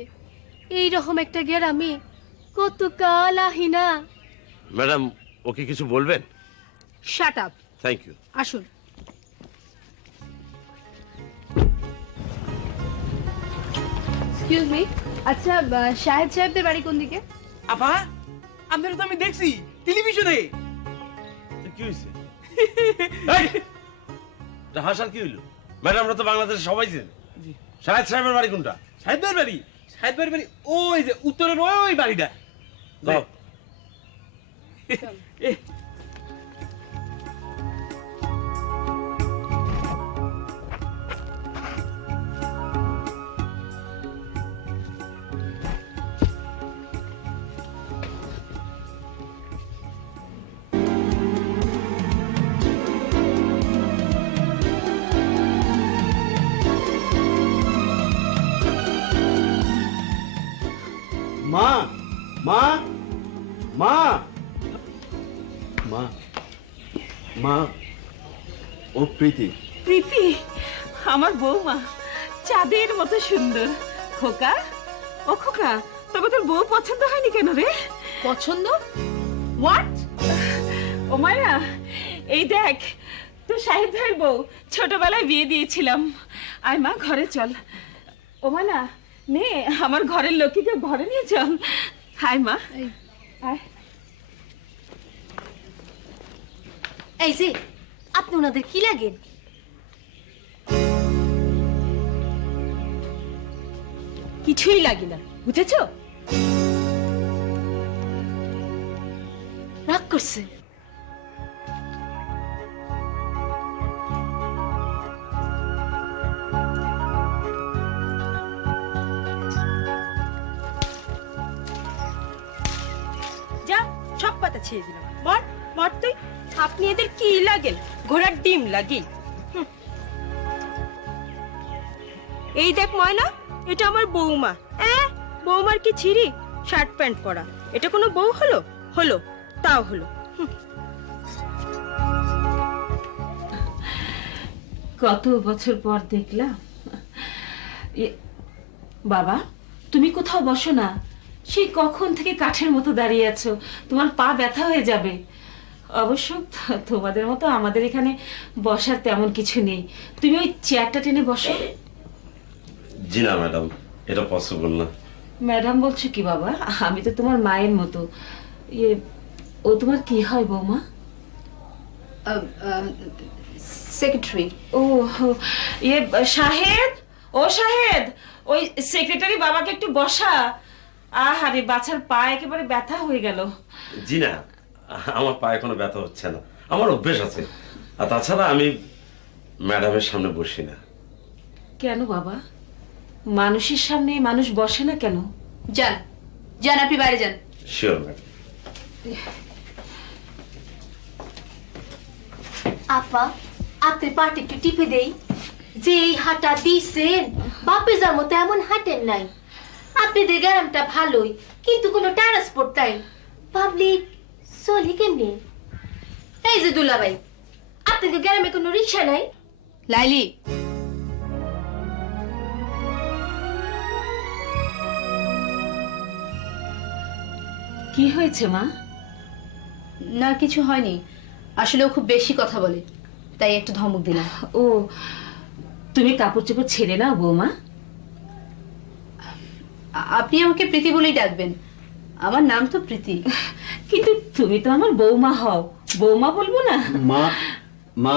এইরকম একটা গ্রামে কত কাল আহিনা। ম্যাডাম, ওকে কিছু বলবেন? Shut up. Thank you. আসুন। এক্সকিউজ মি, আচ্ছা শাহেদ সাহেবদের বাড়ি কোন দিকে? আপা আপনারা তো আমি দেখছি টেলিভিশনে। কি হয়েছে? হাসার কি হইলো? ম্যাডাম, আমরা তো বাংলাদেশে সবাই চিনি। শাহেদ সাহেবের বাড়ি কোনটা? সাহেবের বাড়ি? সাহেবের বাড়ি ওই যে উত্তরের ওই বাড়িটা। যাও। মা মা মা মা মা ও প্রীতি। প্রীতি, আমার বৌমা, চাঁদের মতো সুন্দর। খোকা, ও খোকা, তবে তোর বউ পছন্দ হয়নি কেন রে? পছন্দ? হোয়াট? ও মায়া, এই দেখ তোর শাহিদ ভাইয়ের বউ, ছোটবেলায় বিয়ে দিয়েছিলাম। আয় মা, ঘরে চল। ও মায়া, নে আমার ঘরের লক্ষ্মীকে ঘরে নিয়ে চল। হাই মা, আয়। এই যে আপনি ওনাদের কি লাগেন? কিছুই লাগি না, বুঝেছো? রাগ করছে? যা, সব পাতা ছিঁড়ে দিলাম। মর মর তুই। আপনি এদের কি লাগেন? ঘোড়ার ডিম লাগি। এই দেখ ময়না, এটা আমার বৌমা। বৌমার কি ছিঁড়ি? শার্ট প্যান্ট পরা, এটা কোনো বউ হলো? হলো, তাও হলো। কত বছর পর দেখলাম। বাবা, তুমি কোথাও বসো না। সেই কখন থেকে কাঠের মতো দাঁড়িয়ে আছো, তোমার পা ব্যথা হয়ে যাবে। অবশ্য তোমাদের মতো আমাদের এখানে বসার তেমন কিছু নেই। তুমি ওই চেয়ারটা টেনে বসো। জি না ম্যাডাম, এটা পসিবল না। ম্যাডাম বলছো কি বাবা? আমি তো তোমার মায়ের মতো। ও তোমার কি হয় বৌমা? সেক্রেটারি। ও শাহেদ, ও শাহেদ, ওই সেক্রেটারি বাবাকে একটু বসা। আহারে, বাচ্চার পা একেবারে ব্যথা হয়ে গেল। জি না, আমার পায়ে কোনো ব্যথা হচ্ছে না, আমার অভ্যেস আছে। আর তাছাড়া আমি ম্যাডামের সামনে বসি না। কেন বাবা? মানুষের সামনে মানুষ বসে না কেন? যান যান, আপনি বাইরে যান। Sure madam. আপা, আপনি পাটি একটু টিপে দেই। যে এই হাঁটা দিছেন, বাপে যার মতো এমন হাঁটেন নাই। আপনাদের গ্রামটা ভালোই, কিন্তু কোনো ট্রান্সপোর্ট নাই। পাবলিক চলি কেমনে? এই যে দুলাভাই, আপনাদের গ্রামে কোনো রিক্সা নাই? লাইলি, কি হয়েছে মা? না কিছু হয়নি, আসলে ও খুব বেশি কথা বলে, তাই একটু ধমক দিলাম। ও, তুমি কাপড় চোপড় ছেড়ে নাও বৌমা। আপনি আমাকে প্রীতি বলেই ডাকবেন, আমার নাম তো প্রীতি। কিন্তু তুমি তো আমার বৌমা হও, বৌমা বলবো না? মা মা,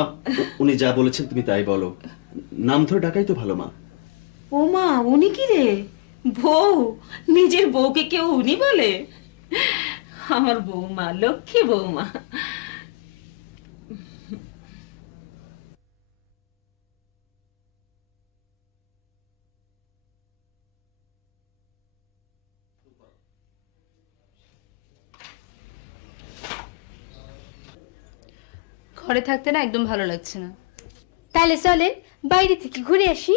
উনি যা বলেছেন তুমি তাই বলো। নাম ধরে ডাকাই তো ভালো। মা, ও মা, উনি কি রে? বউ? নিজের বউকে কেউ উনি বলে? আমার বৌমা, লক্ষ্মী বৌমা। ঘরে থাকতে না একদম ভালো লাগছে না। তাহলে চলেন বাইরে থেকে ঘুরে আসি।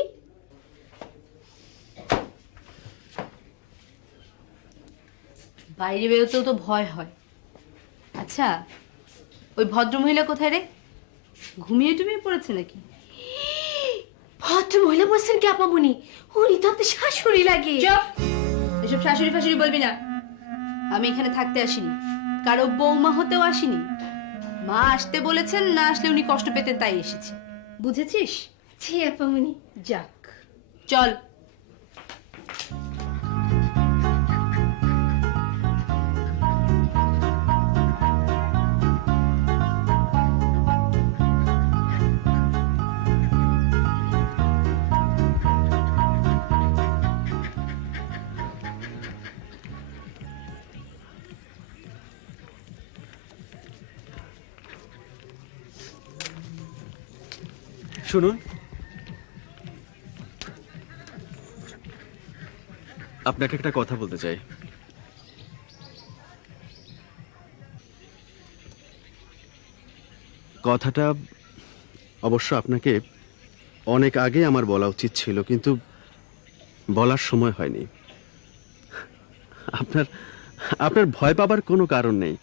বাইরে বেরোতেও তো ভয় হয়, আচ্ছা, ওই ভদ্রমহিলা কোথায় রে? ঘুমিয়ে টুমিয়ে পড়েছে নাকি? ভদ্র মহিলা বলছেন কি আপামনি? উনি তো আপনার শাশুড়ি লাগে। চুপ! এসব শাশুড়ি ফাশুড়ি বলবি না। আমি এখানে থাকতে আসিনি, কারো বৌমা হতেও আসিনি। মা আসতে বলেছেন, না আসলে উনি কষ্ট পেতেন তাই এসেছি। বুঝেছিস? জি আপামনি। যাক, চল। শুনুন, আপনাকে একটা কথা বলতে চাই। কথাটা অবশ্য আপনাকে অনেক আগে আমার বলা উচিত ছিল, কিন্তু বলার সময় হয়নি। আপনার আপনার ভয় পাবার কোনো কারণ নেই।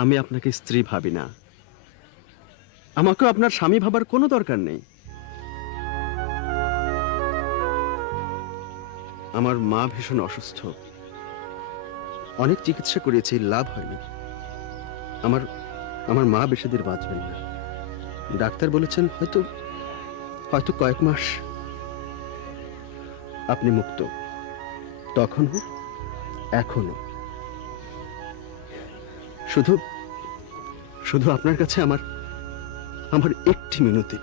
আমি আপনাকে স্ত্রী ভাবি না, আমাকেও আপনার স্বামী ভাবার কোনো দরকার নেই। আমার মা ভীষণ অসুস্থ, অনেক চিকিৎসা করেছি, লাভ হয়নি। আমার আমার মা বেশি দিন বাঁচবেন না। ডাক্তার বলেছেন হয়তো হয়তো কয়েক মাস। আপনি মুক্ত, তখন হোক এখনো। শুধু শুধু আপনার কাছে আমার আমার একটি মিনতি,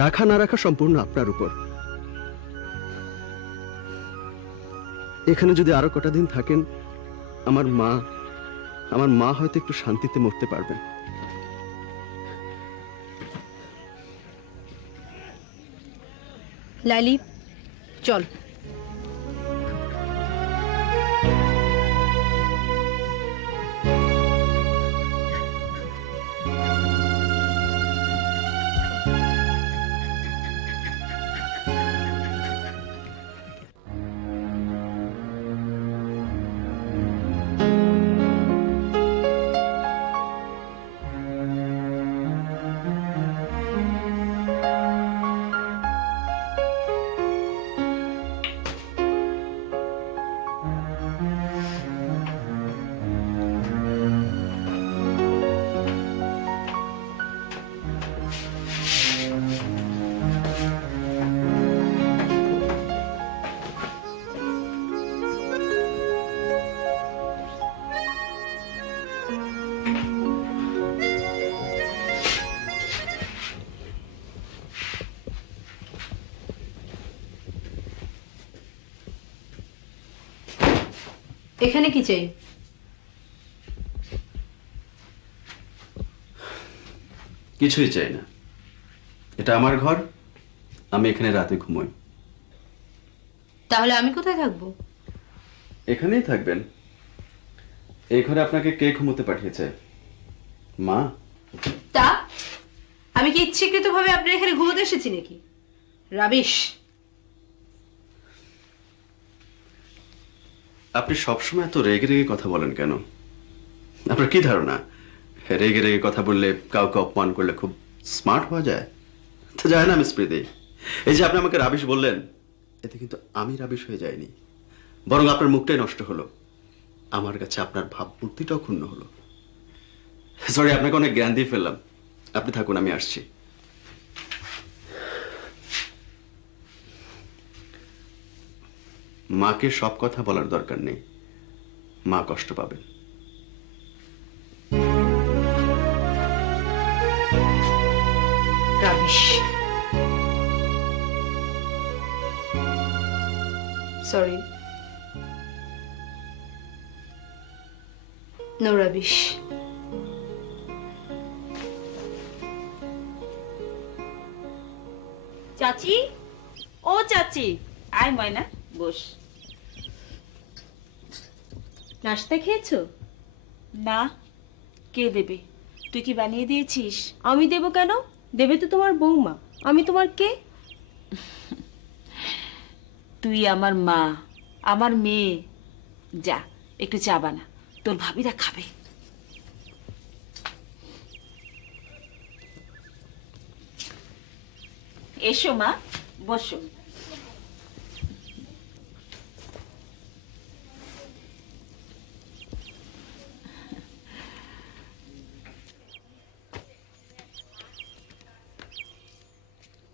রাখা না রাখা সম্পূর্ণ আপনার উপর। এখানে যদি আরো কটা দিন থাকেন, আমার মা হয়তো একটু শান্তিতে মরতে পারবেন। লালি, চল। এখানে কি চাই? কিছুই চাই না, এটা আমার ঘর, আমি এখানে রাতে ঘুমোই। তাহলে আমি কোথায় থাকবো? এখানেই থাকবেন। এই ঘরে আপনাকে কে ঘুমোতে পাঠিয়েছে? মা? তা আমি কি ইচ্ছাকৃতভাবে আপনার এখানে ঘুমোতে এসেছি নাকি? রাবিশ। আপনি সবসময় এত রেগে রেগে কথা বলেন কেন? আপনার কি ধারণা রেগে রেগে কথা বললে, কাউকে অপমান করলে খুব স্মার্ট হওয়া যায়? তো যায় না মিস প্রীতি। এই যে আপনি আমাকে রাবিশ বললেন, এতে কিন্তু আমি রাবিশ হয়ে যাইনি, বরং আপনার মুখটাই নষ্ট হলো। আমার কাছে আপনার ভাবমূর্তিটাও ক্ষুণ্ণ হলো। সরি, আপনাকে অনেক জ্ঞান দিয়ে ফেললাম। আপনি থাকুন, আমি আসছি। মাকে সব কথা বলার দরকার নেই, মা কষ্ট পাবেন। রাবিশ। Sorry, no rubbish. চাচি, ও চাচি, আয় ময়না, বস। নাস্তা খেয়েছো? না, কে দেবে? তুই কি বানিয়ে দিয়েছিস? আমি দেবো কেন? দেবে তো তোমার বৌমা। আমি তোমার কে? তুই আমার মা, আমার মেয়ে। যা একটু চা বানা, তোর ভাবিরা খাবে। এসো মা, বসো।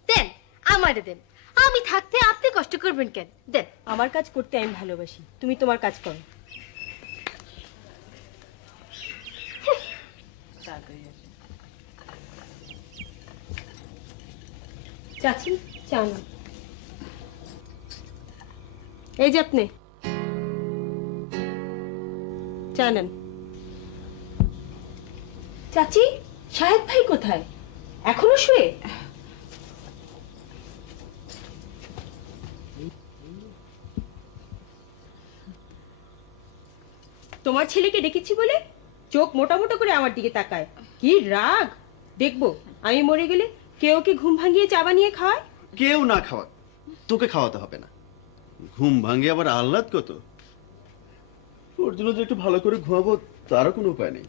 দেন, আমারে দেন। আমি থাকতে আপনি কষ্ট করবেন কেন? দেন। আমার কাজ করতে আমি ভালোবাসি, তুমি তোমার কাজ করো। চাচি, চা নাও। এই যে আপনি চা নেন। চাচি, শাহেদ ভাই কোথায়? এখনো শুয়ে? তোমার ছেলেকে ডেকেছি বলে চোখ মোটা মোটা করে আমার দিকে তাকায়। কি রাগ! দেখবো আমি মরে গেলে কেউ কি ঘুম ভাঙিয়ে চা বানিয়ে খাওয়ায়? কেউ না খাওয়া, তোকে খাওয়াতে হবে না। ঘুম ভাঙে আবার আহ্লাদ কত। ওর জন্য যে একটু ভালো করে ঘুমাবো তারও কোনো উপায় নেই।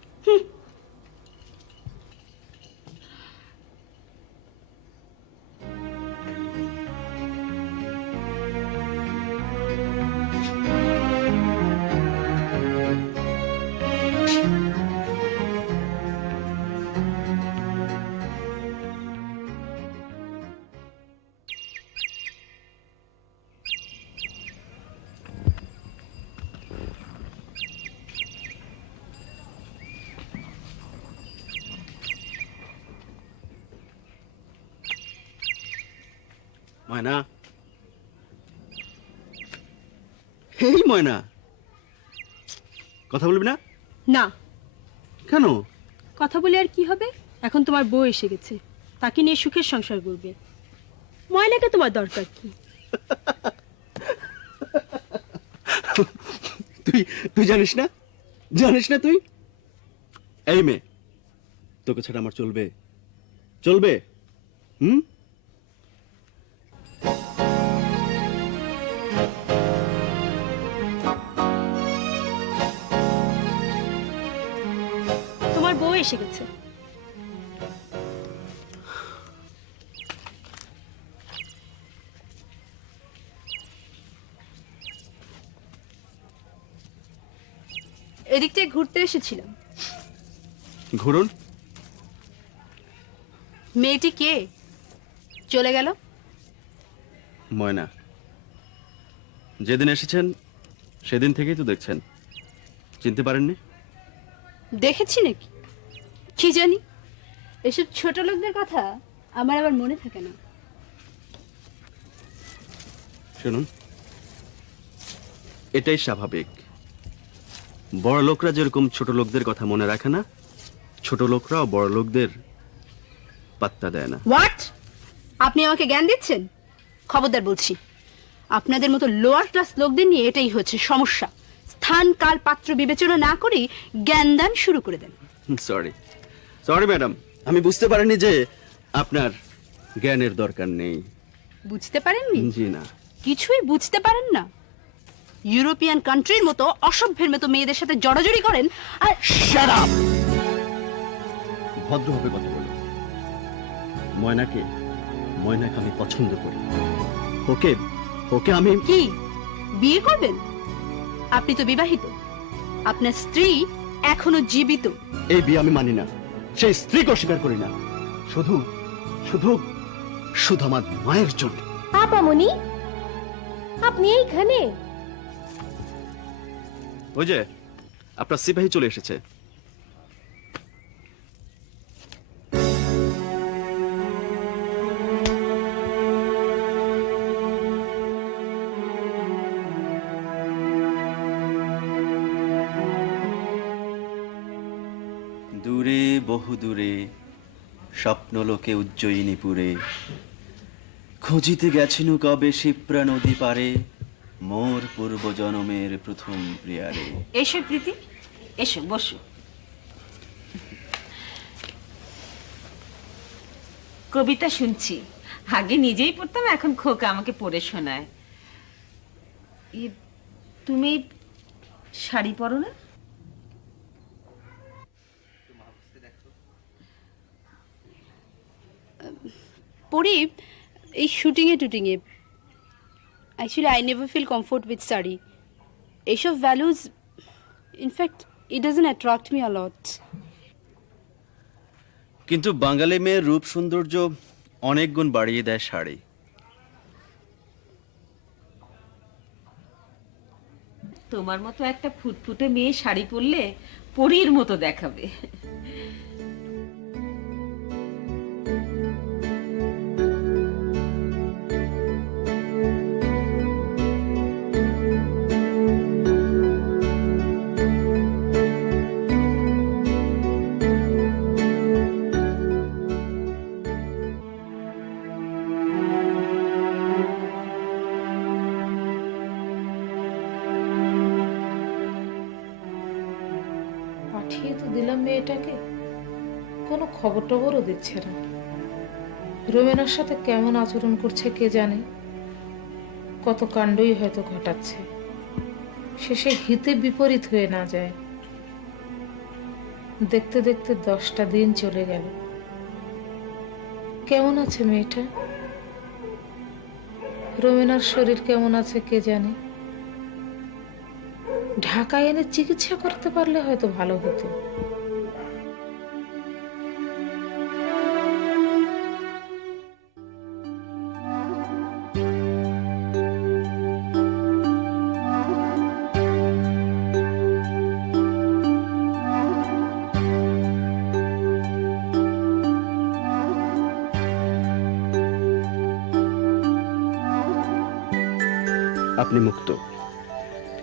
ময়না, এই ময়না, কথা বলবি না? না। কেন? কথা বলে আর কি হবে? এখন তোমার বউ এসে গেছে, তাকে নিয়ে সুখের সংসার করবে। ময়নাকে তোমার দরকার কি? তুই তুই জানিস না, জানিস না তুই? এই মেয়ে, তোকে ছাড়া আমার চলবে? চলবে? হুম? তোমার বউ এসে গেছে। এদিক থেকে ঘুরতে এসেছিলাম। ঘুরুন। মেয়েটি কে? চলে গেল? ময়না, যেদিন এসেছেন সেদিন থেকেই তো দেখছেন, চিনতে পারেননি? দেখেছি নাকি? কি জানি, এসব ছোট লোকদের কথা আমার আবার মনে থাকে না। শুনুন, এটাই স্বাভাবিক। বড় লোকরা যেরকম ছোট লোকদের কথা মনে রাখে না, ছোট লোকরাও বড় লোকদের পাত্তা দেয় না। হোয়াট? আপনি আমাকে জ্ঞান দিচ্ছেন? খবরদার বলছি, আপনাদের মতো লোয়ার ক্লাস লোকদের নিয়ে এটাই হচ্ছে সমস্যা। স্থান কাল পাত্র বিবেচনা না করেই জ্ঞানদান শুরু করে দেন। সরি সরি ম্যাডাম, আমি বুঝতে পারিনি যে আপনার জ্ঞানের দরকার নেই। বুঝতে পারেননি? জি না। কিছুই বুঝতে পারেন না? ইউরোপিয়ান কান্ট্রির মতো অসভ্যের মতো মেয়েদের সাথে জড়াজড়ি করেন আর শাট আপ! ভদ্রভাবে কথা বলুন। ময়নাকে আমি পছন্দ করি। ওকে ওকে আমি কি বিয়ে করবেন? আপনি তো বিবাহিত, আপনার স্ত্রী এখনো জীবিত। এই বিয়ে আমি মানি না, সেই স্ত্রীকে অস্বীকার করি না। শুধু শুধু শুধু আমার মায়ের জন্য। আপামনি, আপনি এইখানে? ওই যে আপনার সিপাহী চলে এসেছে। দূরে বহু দূরে স্বপ্নলোকে উজ্জয়িনীপুরে খুঁজিতে গেছিনু কবে শিপ্রা নদী পারে মোর পূর্ব জনমের প্রথম প্রিয়ারে। এসো প্রীতি, এসো বসো। কবিতা শুনছি, আগে নিজেই পড়তাম, এখন খোকা আমাকে পড়ে শোনায়। তুমি শাড়ি পরো না? পড়ি, এই শুটিংয়ে টুটিংয়ে। Actually I never feel comfort with sari. এইসব values in fact it doesn't attract me a lot. কিন্তু বাঙালি মেয়ের রূপ সৌন্দর্য অনেক গুণ বাড়িয়ে দেয় শাড়ি। তোমার মতো একটা ফুটফুটে মেয়ে শাড়ি পরলে পরীর মতো দেখাবে। পাঠিয়ে তো দিলাম মেয়েটাকে, কোনো খবর টবরও দিচ্ছে না। রোমেনার সাথে কেমন আচরণ করছে কে জানে, কত কাণ্ডই হয়তো ঘটাচ্ছে, শেষে হিতে বিপরীত হয়ে না যায়। দেখতে দেখতে 10টা দিন চলে গেল। কেমন আছে মেয়েটা? রোমেনার শরীর কেমন আছে কে জানে। ঢাকায় এনে চিকিৎসা করতে পারলে হয়তো ভালো হতো। আপনি মুক্ত,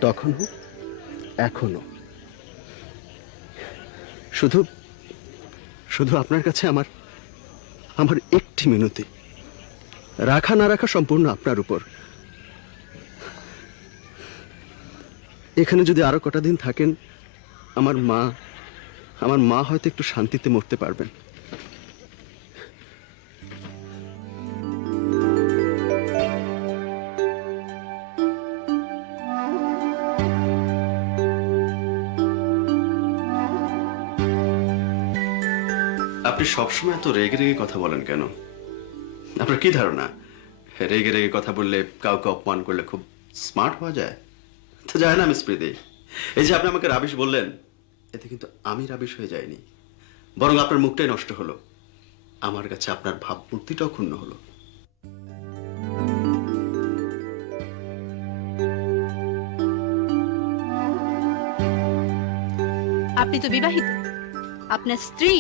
তখনও এখনো। শুধু শুধু আপনার কাছে আমার আমার একটি মিনতি, রাখা না রাখা সম্পূর্ণ আপনার উপর। এখানে যদি আরো কটা দিন থাকেন, আমার মা হয়তো একটু শান্তিতে মরতে পারবেন। আপনি সবসময় এত রেগে রেগে কথা বলেন কেন? আপনার কি ধারণা রেগে রেগে কথা বললে, কাউকে অপমান করলে খুব স্মার্ট হওয়া যায়? তো যায় না মিস প্রীতি। এই যে আপনি আমাকে রাবিশ বললেন, এতে কিন্তু আমি রাবিশ হয়ে যাইনি, বরং আপনার মুখটাই নষ্ট হলো। আমার কাছে আপনার ভাবমূর্তিটাও ক্ষুণ্ণ হলো। আপনি তো বিবাহিত, আপনার স্ত্রী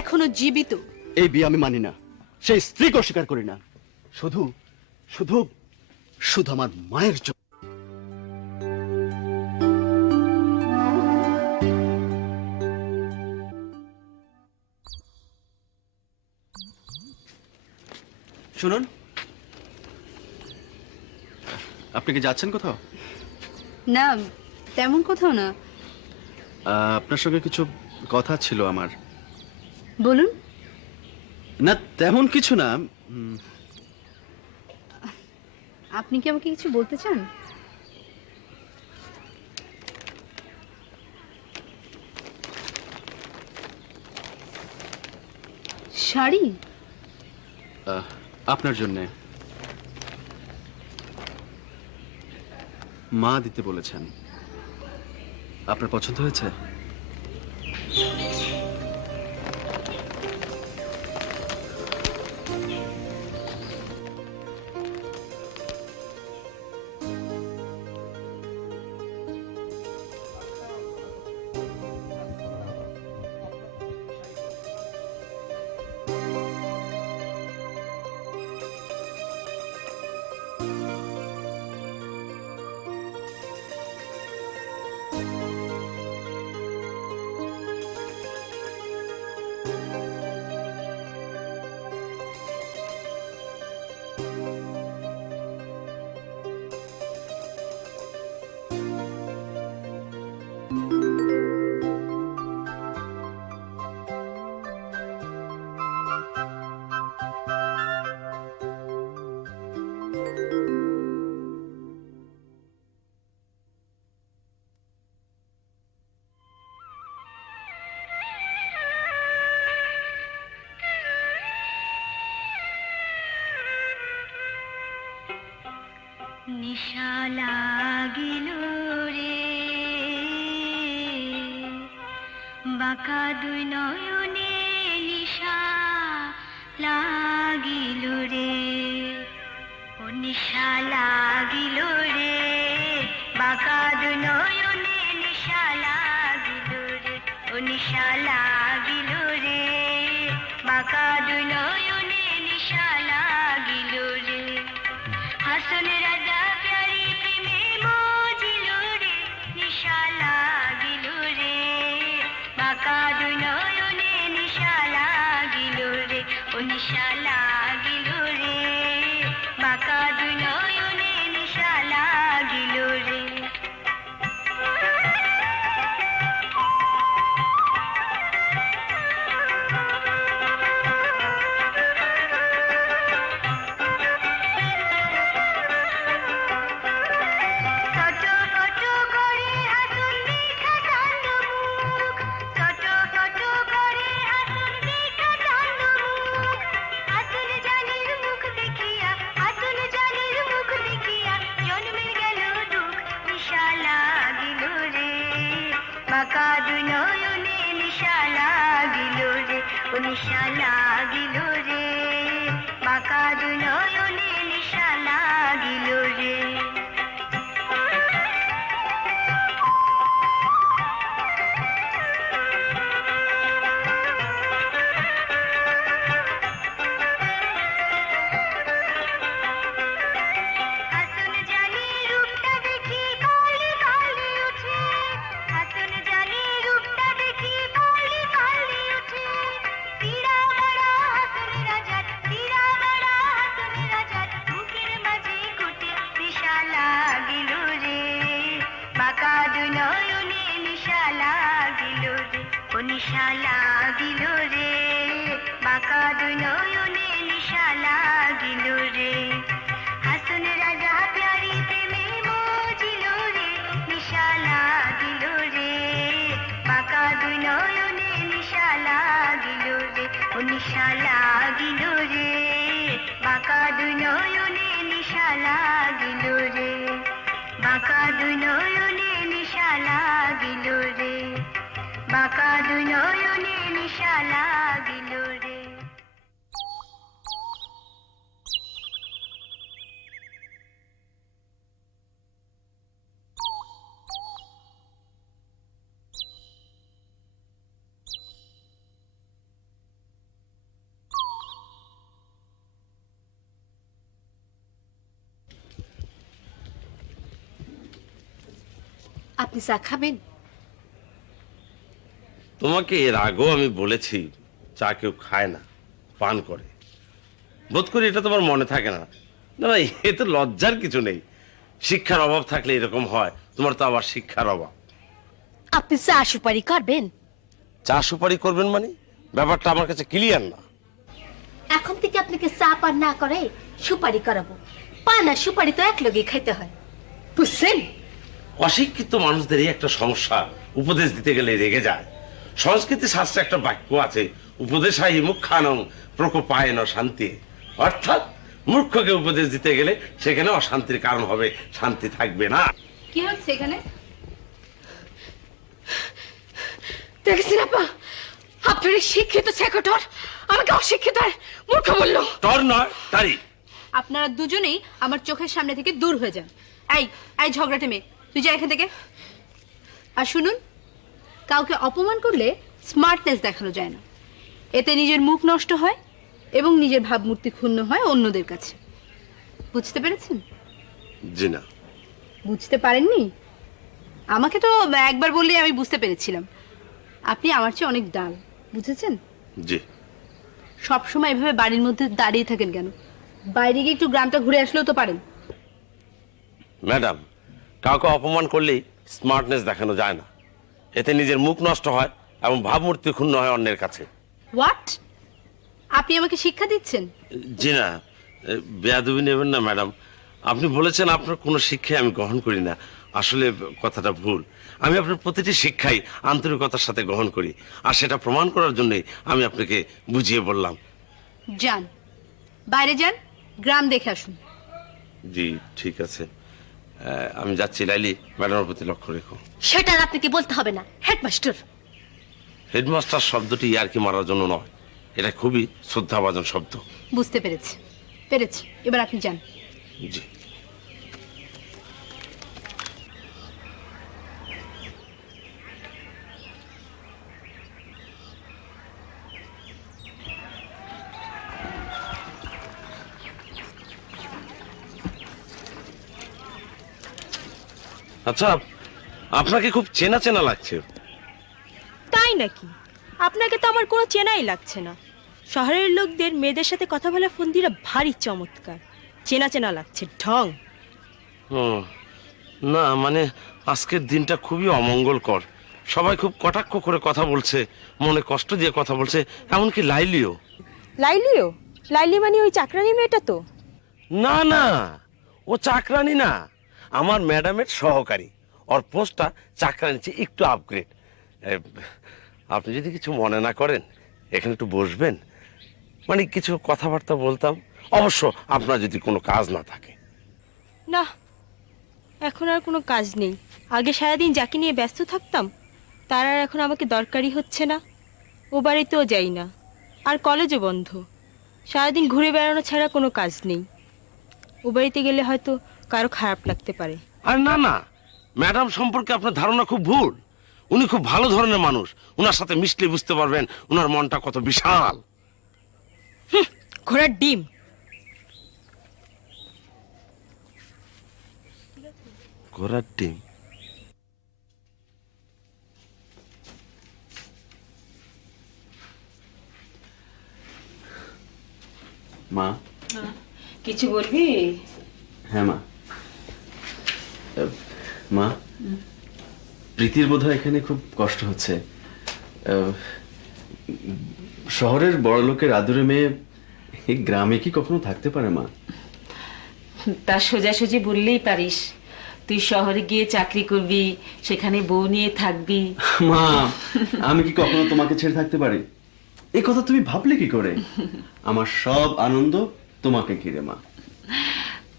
এখনো জীবিত। এই বিয়ে আমি মানি না, সেই স্ত্রীকে অস্বীকার করি না, শুধু শুধু শুধু আমার মায়ের জন্য। শুনুন, আপনি কি যাচ্ছেন কোথাও? না, তেমন কোথাও না। আপনার সঙ্গে কিছু কথা ছিল আমার। বলুন। না, তেমন কিছু না। আপনি কি আমাকে কিছু বলতে চান? শাড়ি আপনার জন্যে মা দিতে বলেছেন। আপনার পছন্দ হয়েছে? নিশা লাগিল রে বাঁকা দুই নয়নে নিশা লাগিল রে ও নিশা লাগিল রে বাঁকা দুই নয়নে নিশা লাগিল রে ও নিশা লাগিল রে বাঁকা দুই নয়নে নিশা লাগিল রে হাসন রাজা প্যারি প্রেমে মজিল রে নিশা লাগিল রে বাঁকা দুই নয়নে নিশা লাগিল রে ও নিশা লাগিল রে বাঁকা দুই নয়নে নিশা লাগিল রে বাঁকা দুই নয়নে নিশা লাগিল রে ও নিশা লাগিল রে বাঁকা দুই নয়নে নিশা লাগিল রে হাসন জানি রূপটা দেখি কালি কালি উঠে হাসন জানি রূপটা দেখি কালি কালি উঠে তীরা বড়া হাসন রাজার তীরা বড়া হাসন রাজার বুকের মাঝে ঘুটে নিশা লাগিল রে বাঁকা দুই নয়নে নিশা লাগিল রে ও নিশা লাগিল রে বাঁকা দুই নয়নে নিশা লাগিল রে হাসন রাজা প্যারি প্রেমে মজিল রে নিশা লাগিল রে বাঁকা দুই নয়নে নিশা লাগিল রে ও নিশা লাগিল রে বাঁকা দুই নয়নে নিশা লাগিল রে বাঁকা দুই নয়নে নিশা লাগিল রে বাঁকা দুই নয়নে নিশা লাগিল রে আপনি চা খাবেন? তোমাকে এর আগেও আমি বলেছি চা কেউ খায় না, পান করে। বোধ করি এটা তোমার মনে থাকে না। না না, এ তো লজ্জার কিছু নেই। শিক্ষার অভাব থাকলে এরকম হয়, তোমার তো আবার শিক্ষার অভাব। আপনি চা সুপারি করবেন? চা সুপারি করবেন মানে? ব্যাপারটা আমার কাছে ক্লিয়ার না। এখন থেকে আপনাকে চা পান না করে সুপারি করাবো। পান আর সুপারি তো এক লগে খাইতে হয়, বুঝছেন? অশিক্ষিত মানুষদেরই একটা সমস্যা, উপদেশ দিতে গেলে রেগে যায়। সংস্কৃতি শাস্ত্রে একটা বাক্য আছে, উপদেশাই মুখ্যানং প্রকোপায়ন শান্তি। অর্থাৎ মূর্খকে উপদেশ দিতে গেলে সেখানে অশান্তির কারণ হবে, শান্তি থাকবে না। কি হচ্ছে এখানে? দেখেছেন আপা, আপনার এই শিক্ষিত সেক্রেটার আমাকে অশিক্ষিত আর মূর্খ বললো। তোর নয়, তারই। আপনারা দুজনেই আমার চোখের সামনে থেকে দূর হয়ে যান। এই এই ঝগড়াটে মেয়ে, তুই যা এখান থেকে। আর শুনুন, কাউকে অপমান করলে স্মার্টনেস দেখানো যায় না। এতে নিজের মুখ নষ্ট হয় এবং নিজের ভাবমূর্তি ক্ষুণ্ণ হয় অন্যদের কাছে। বুঝতে পেরেছেন? জি না। বুঝতে পারেননি? আমাকে তো একবার বললেই আমি বুঝতে পেরেছিলাম। আপনি আমার চেয়ে অনেক ডাল, বুঝেছেন? জি। সবসময় এভাবে বাড়ির মধ্যে দাঁড়িয়ে থাকেন কেন? বাইরে গিয়ে একটু গ্রামটা ঘুরে আসলেও তো পারেন। ম্যাডাম, কাউকে অপমান করলেই স্মার্টনেস দেখানো যায় না। এতে নিজের মুখ নষ্ট হয় এবং ভাবমূর্তি ক্ষুণ্ণ হয় অন্যের কাছে। হোয়াট? আপনি আমাকে শিক্ষা দিচ্ছেন? জি না, বেয়াদবি নেবেন না ম্যাডাম। আপনি বলেছেন আপনার কোনো শিক্ষাই আমি গ্রহণ করি না। আসলে কথাটা ভুল। আমি আপনার প্রতিটি শিক্ষাই আন্তরিকতার সাথে গ্রহণ করি, আর সেটা প্রমাণ করার জন্যই আমি আপনাকে বুঝিয়ে বললাম। যান, বাইরে যান, গ্রাম দেখে আসুন। জি ঠিক আছে, আমি যাচ্ছি। লাইলি, ম্যাডামের প্রতি লক্ষ্য রেখো। সেটা আর আপনাকে বলতে হবে না, হেডমাস্টার। হেডমাস্টার শব্দটি ইয়ার্কি মারার জন্য নয়, এটা খুবই শ্রদ্ধাভাজন শব্দ। বুঝতে পেরেছি পেরেছি, এবার আপনি যান। জি। আচ্ছা, আপনাকে খুব চেনা চেনা লাগছে। তাই নাকি? আপনাকে তো আমার কোনো চেনাই লাগছে না। শহরের লোকদের মেয়েদের সাথে কথা বলা ফন্দিরা ভারী চমৎকার, চেনা চেনা লাগছে ঢং। না মানে আজকের দিনটা খুবই অমঙ্গলকর। সবাই খুব কটাক্ষ করে কথা বলছে, মনে কষ্ট দিয়ে কথা বলছে, এমনকি লাইলিও। লাইলিও? লাইলি মানে ওই চাকরানি মেয়েটা তো? না না, ও চাকরানি না, আমার ম্যাডামের সহকারী। ওর পোস্টটা চাকরানির চেয়ে একটু আপগ্রেড। আপনি যদি কিছু মনে না করেন, এখানে একটু বসবেন, মানে কিছু কথাবার্তা বলতাম, অবশ্য আপনার যদি কোনো কাজ না থাকে। না, এখন আর কোনো কাজ নেই। আগে সারাদিন যাকে নিয়ে ব্যস্ত থাকতাম, তার আর এখন আমাকে দরকারই হচ্ছে না। ও বাড়িতেও যাই না, আর কলেজও বন্ধ। সারাদিন ঘুরে বেড়ানো ছাড়া কোনো কাজ নেই। ও বাড়িতে গেলে হয়তো কারো খারাপ লাগতে পারে। আর না না, ম্যাডাম সম্পর্কে আপনার ধারণা খুব ভুল। উনি খুব ভালো ধরনের মানুষ, উনার সাথে মিশলে বুঝতে পারবেন উনার মনটা কত বিশাল। ঘোড়ার ডিম। ঘোড়ার ডিম? মা, কিছু বলবি? হ্যাঁ মা। মা, প্রীতির বোধহয় এখানে খুব কষ্ট হচ্ছে। শহরের বড় লোকের আদরে মেয়ে এই গ্রামে কি কখনো থাকতে পারে মা? তা সোজাসুজি বললেই পারিস। তুই শহরে গিয়ে চাকরি করবি, সেখানে বউ নিয়ে থাকবি। মা, আমি কি কখনো তোমাকে ছেড়ে থাকতে পারি? এই কথা তুমি ভাবলে কি করে? আমার সব আনন্দ তোমাকে ঘিরে মা।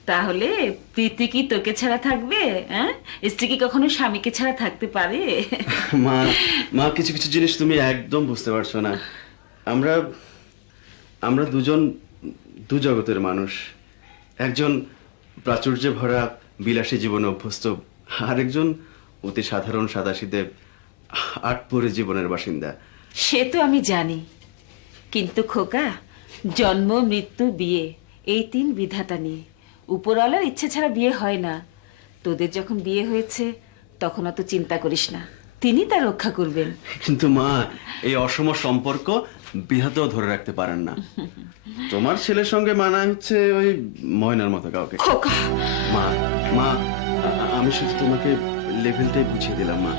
তাহলে প্রীতি কি তোকে ছাড়া থাকবে? হ্যাঁ, স্ত্রী কি কখনো স্বামীকে ছাড়া থাকতে পারে? মা, মা কিছু কিছু জিনিস তুমি একদম বুঝতে পারছো না। আমরা দুজন দু জগতের মানুষ। একজন প্রাচুর্যে ভরা বিলাসী জীবনে অভ্যস্ত, আরেকজন অতি সাধারণ সাদাসিধে আটপৌরে জীবনের বাসিন্দা। সে তো আমি জানি, কিন্তু খোকা, জন্ম মৃত্যু বিয়ে এই তিন বিধাতা নিয়ে উপরওয়ালার ইচ্ছে ছাড়া বিয়ে হয় না। তোদের যখন বিয়ে হয়েছে তখন অত চিন্তা করিস না, তিনি তা রক্ষা করবেন। কিন্তু মা, এই অসম সম্পর্ক বিধাতাও ধরে রাখতে পারেন না। তোমার ছেলের সঙ্গে মানায় হচ্ছে ওই ময়নার মতো কাউকে। খোকা, মা, মা, আমি শুধু তোমাকে লেভেলটাই বুঝিয়ে দিলাম মা।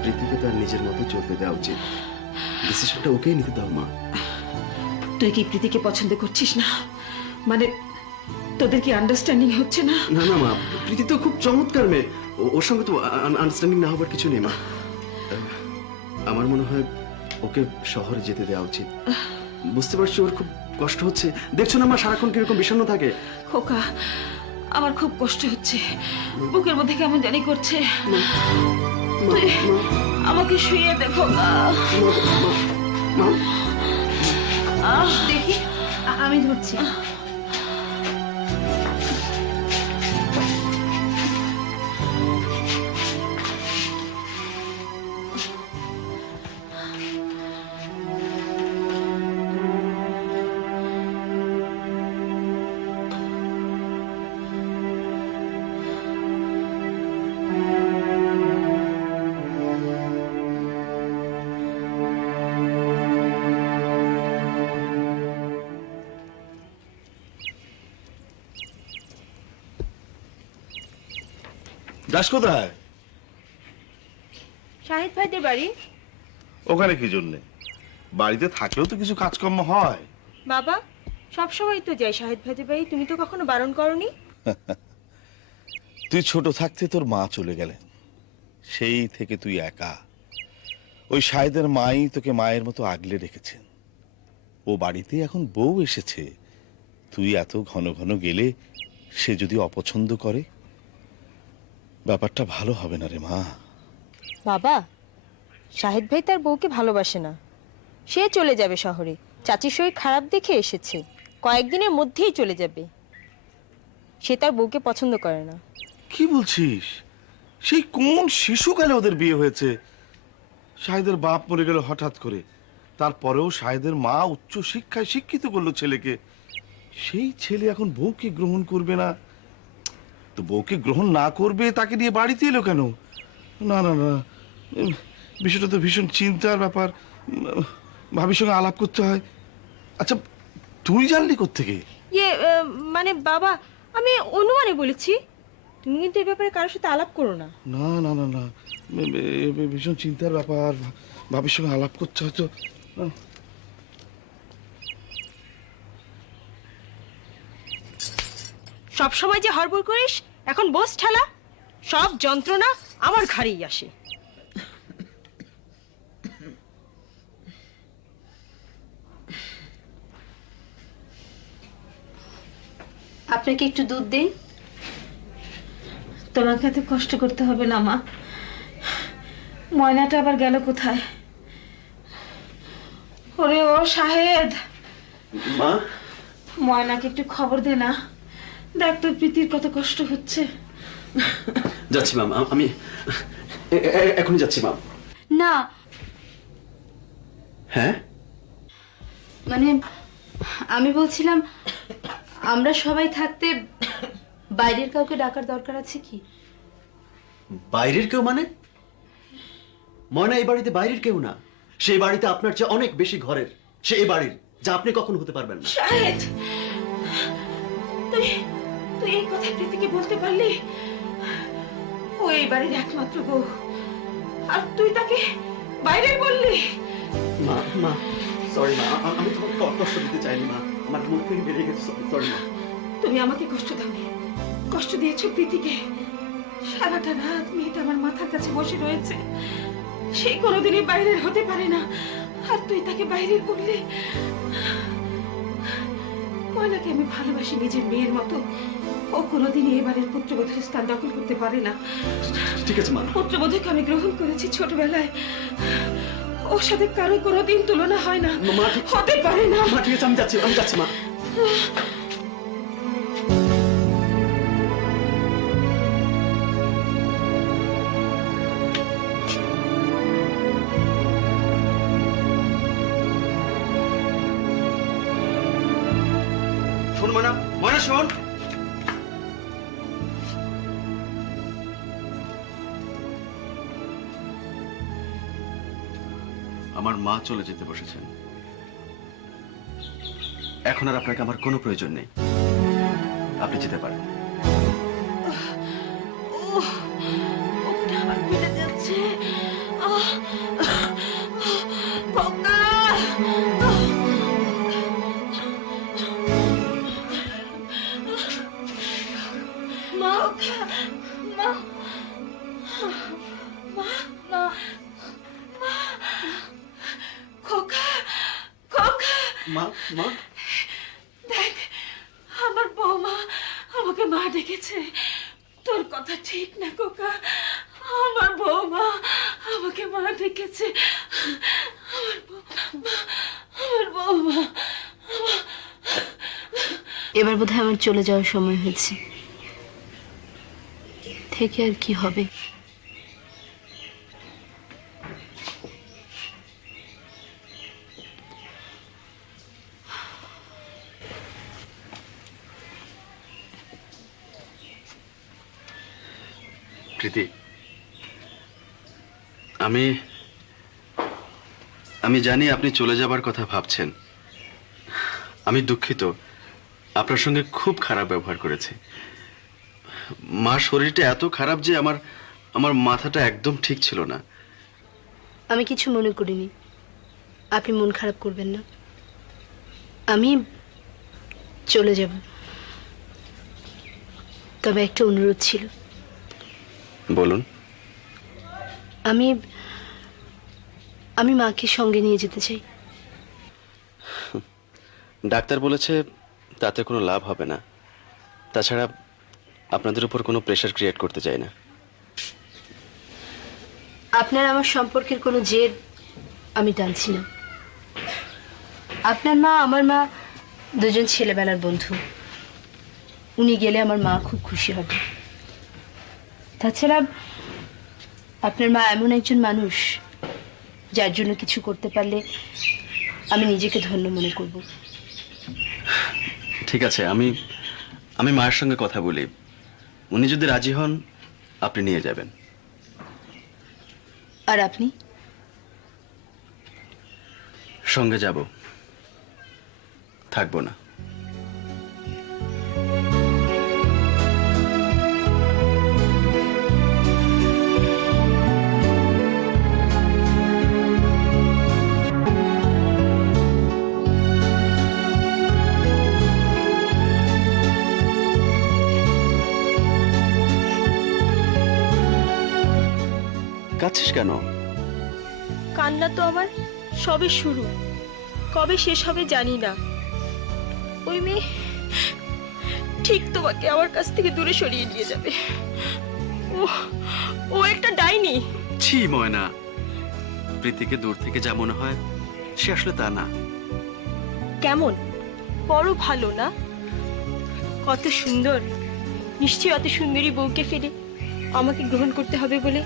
প্রীতিকে তার নিজের মতো চলতে দেওয়া উচিত। ডিসিশনটা ওকেই নিতে দাও মা। তুই কি প্রীতিকে পছন্দ করছিস না? মানে তোদের কি আন্ডারস্ট্যান্ডিং হচ্ছে না? না না মা, প্রীতি তো খুব চমৎকার মেয়ে, ওর সঙ্গে তো আন্ডারস্ট্যান্ডিং না হবার কিছু নেই মা। আমার মনে হয় ওকে শহরে যেতে দেওয়া উচিত। বুঝতে পারছি ওর খুব কষ্ট হচ্ছে, দেখছো না মা সারাক্ষণ কিরকম বিষণ্ণ থাকে। খোকা, আমার খুব কষ্ট হচ্ছে, বুকের মধ্যে কেমন জানি করছে। তুই আমাকে শুয়ে দে খোকা। দেখি, আমি ধরছি। যাস কোথায়? শাহিদ ভাইদের বাড়ি। ওখানে কি জন্যে? বাড়িতে থাকলেও তো কিছু কাজকর্ম হয়। বাবা, সবসময় তো যাই শাহিদ ভাইদের বাড়ি, তুমি তো কখনো বারণ করনি। তুই ছোট থাকতে তোর মা চলে গেলেন, সেই থেকে তুই একা। ওই সাহেদের মাই তোকে মায়ের মতো আগলে রেখেছেন। ও বাড়িতে এখন বউ এসেছে, তুই এত ঘন ঘন গেলে সে যদি অপছন্দ করে? ব্যাপারটা ভালো হবে না রে মা। বাবা, শাহেদ ভাই তার বউকে ভালোবাসে না, সে চলে যাবে শহরে। চাচির শরীর খারাপ দেখে এসেছে, কয়েকদিনের মধ্যেই চলে যাবে। সে তার বউকে পছন্দ করে না। কি বলছিস? সেই কোন শিশুকালে ওদের বিয়ে হয়েছে। শাহেদের বাপ মরে গেল হঠাৎ করে, তারপরেও শাহেদের মা উচ্চ শিক্ষায় শিক্ষিত করলো ছেলেকে। সেই ছেলে এখন বউকে গ্রহণ করবে না, তো বউকে গ্রহণ না করবে তাকে নিয়ে বাড়িতে এলো কেন? না না না, বিষয়টা তো ভীষণ চিন্তার ব্যাপার। ভাবির সঙ্গে আলাপ করতে হয়। আচ্ছা, তুই জানলি কোত্থেকে? মানে বাবা, আমি অনুমানে বলেছি। তুমি কিন্তু এই ব্যাপারে কারোর সাথে আলাপ করো না। না না না না, ভীষণ চিন্তার ব্যাপার। ভাবির সঙ্গে আলাপ করতে হয়তো। সব সময় যে হড়বড় করিস, এখন বস ঠেলা। সব যন্ত্রণা আমার ঘাড়েই আসে। আপনাকে একটু দুধ দেই? তোমাকে এত কষ্ট করতে হবে না মা। ময়নাটা আবার গেল কোথায়? ওরে ও শাহেদ, মা, ময়নাকে একটু খবর দে না। দেখ তোর প্রীতির কত কষ্ট হচ্ছে। যাচ্ছি মাম, আমি এখনই যাচ্ছি মাম। না, হ্যাঁ, মানে আমি বলছিলাম আমরা সবাই থাকতে বাইরের কাউকে ডাকার দরকার আছে কি? বাইরের কেউ মানে? ময়না এই বাড়িতে বাইরের কেউ না, সেই বাড়িতে আপনার চেয়ে অনেক বেশি ঘরের, সে এই বাড়ির, যা আপনি কখনো হতে পারবেন না। শাহেদ, তুই তুই এই কথা প্রীতিকে বলতে পারলি? ও এই বাড়ির একমাত্র বউ, আর তুই তাকে বাইরে বললি? মা মা সরি মা, আমি তোমাকে কষ্ট দিতে চাইনি মা, আমার মুখ থেকে বেরিয়ে গেছে, সরি মা। তুমি আমাকে কষ্ট দাওনি, কষ্ট দিয়েছো প্রীতিকে। সারাটা রাত মেয়েটা আমার মাথার কাছে বসে রয়েছে, সে কোনোদিনই বাইরের হতে পারে না, আর তুই তাকে বাইরের করলি। ময়নাকে আমি ভালোবাসি নিজের মেয়ের মতো, ও কোনোদিনই এবারের পুত্রবধূর স্থান দখল করতে পারে না। ঠিক আছে মা। পুত্রবধূকে আমি গ্রহণ করেছি ছোটবেলায়, ওর সাথে কারো কোনোদিন তুলনা হয় না, হতে পারে না। মা ঠিক আছে, আমি যাচ্ছি মা। শোন ময়না, ময়না শোন। আমার মা চলে যেতে বসেছেন, এখন আর আপনাকে আমার কোনো প্রয়োজন নেই, আপনি যেতে পারেন। যাচ্ছে মা, মা, মা, খোকা, খোকা, মা, মা, দেখ আমার বৌমা আমাকে মা ডেকেছে। তোর কথা ঠিক না খোকা, আমার বৌমা আমাকে মা ডেকেছে। আমার বৌমা। এবার বোধহয় আমার চলে যাওয়ার সময় হয়েছে, থেকে আর কি হবে? প্রীতি, আমি জানি আপনি চলে যাবার কথা ভাবছেন। আমি দুঃখিত, আপনার সঙ্গে খুব খারাপ ব্যবহার করেছি। মার শরীরটা এত খারাপ যে আমার মাথাটা একদম ঠিক ছিল না। আমি কিছু মনে করিনি, আপনি মন খারাপ করবেন না। আমি চলে যাব, তবে একটা অনুরোধ ছিল। বলুন। আমি মাকে সঙ্গে নিয়ে যেতে চাই। ডাক্তার বলেছে তাতে কোনো লাভ হবে না, তাছাড়া আপনাদের উপর কোনো প্রেশার ক্রিয়েট করতে চাই না। আপনার আমার সম্পর্কের কোনো জেদ আমি টানছি না। আপনার মা আমার মা দুজন ছেলেবেলার বন্ধু। উনি গেলে আমার মা খুব খুশি হবে। তাছাড়া আপনার মা এমন একজন মানুষ যার জন্য কিছু করতে পারলে আমি নিজেকে ধন্য মনে করব। ঠিক আছে, আমি মায়ের সঙ্গে কথা বলি। উনি যদি রাজি হন আপনি নিয়ে যাবেন। আর আপনি? সঙ্গে যাব, থাকবো না। কাঁদছিস কেন? কান্না তো আমার সবে শুরু, কবে শেষ হবে জানি না। ওই মেয়ে ঠিক তোমাকে আমার কাছ থেকে দূরে সরিয়ে নিয়ে যাবে। ও একটা ডাইনি। ছি ময়না, প্রীতিকে দূর থেকে যা মনে হয় সে আসলে তা না। কেমন বড় ভালো না? কত সুন্দর। নিশ্চয়ই অত সুন্দরী বউকে ফেলে আমাকে গ্রহণ করতে হবে বলে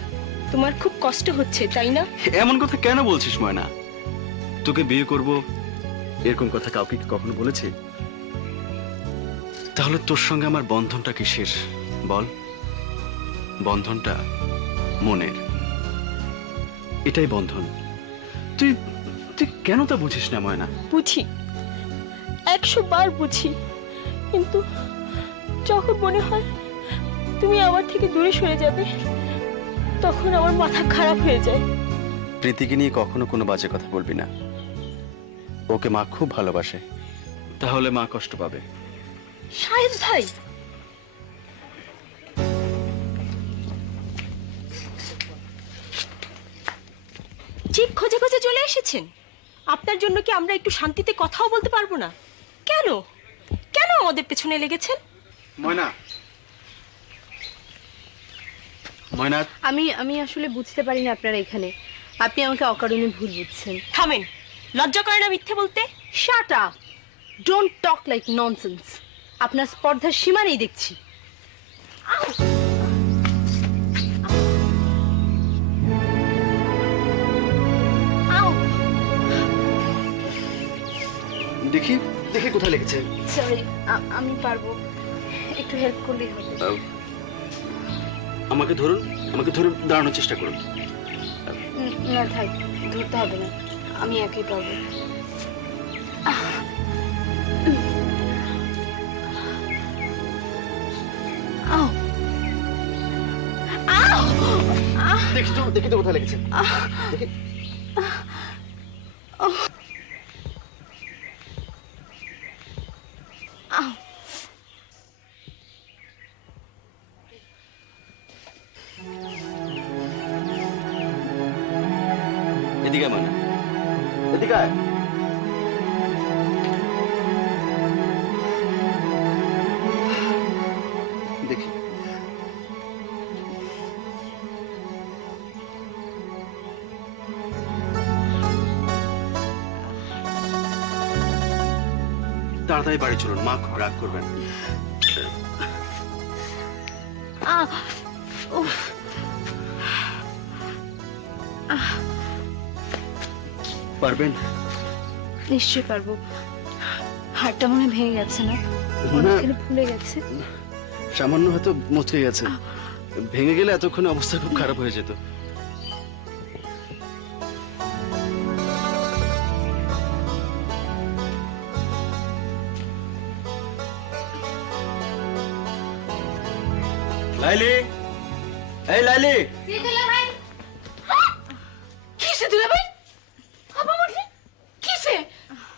তোমার খুব কষ্ট হচ্ছে, তাই না? এমন কথা কেন বলছিস ময়না? তোকে বিয়ে করব এরকম কথা কাউকে কি কখনো বলেছি? তাহলে তোর সঙ্গে আমার বন্ধনটা কিসের বল? বন্ধনটা মনের, এটাই বন্ধন। তুই তুই কেন তা বুঝিস না ময়না? বুঝি, 100 বার বুঝি, কিন্তু যখন মনে হয় তুমি আমার থেকে দূরে সরে যাবে তখন আমার মাথা খারাপ হয়ে যায়। প্রীতিকে নিয়ে কখনো কোনো বাজে কথা বলবি না। ওকে মা খুব ভালোবাসে, তাহলে মা কষ্ট পাবে। শাহেদ ভাই, ঠিক খোঁজে খোঁজে চলে এসেছেন। আপনার জন্য কি আমরা একটু শান্তিতে কথাও বলতে পারবো না? কেন কেন আমাদের পেছনে লেগেছেন? ময়না, ময়না, আমি আসলে বুঝতে পারি না আপনারা এখানে। আপনি আমাকে অকারণে ভুল বুঝছেন। থামেন, লজ্জা করে না মিথ্যে বলতে? Shut up, don't talk like nonsense. আপনার স্পর্ধার সীমা নেই দেখছি। দেখি দেখি কোথায় লেগেছে। সরি, আমি পারবো, একটু হেল্প করলেই হবে। আমাকে ধরুন, আমাকে ধরে দাঁড়ানোর চেষ্টা করুন। না থাক, ধরতে হবে না, আমি একাই পারবো। দেখি তো কোথায় লেগেছে। দেখি। এদিকে মানে এদিকে আয়। দেখি তাড়াতাড়ি বাড়ি চলুন, মা খুব রাগ করবেন। পারবেন? নিশ্চয়ই পারবো। হাড়টা মনে হয় ভেঙে গেছে না? ফুলে গেছে। সামান্য হয়তো মচকে গেছে। ভেঙে গেলে এতক্ষণে অবস্থা খুব খারাপ হয়ে যেত। লাইলি, এই লাইলি। কিসে দুলা ভাই? আপা মরলি? কিসে?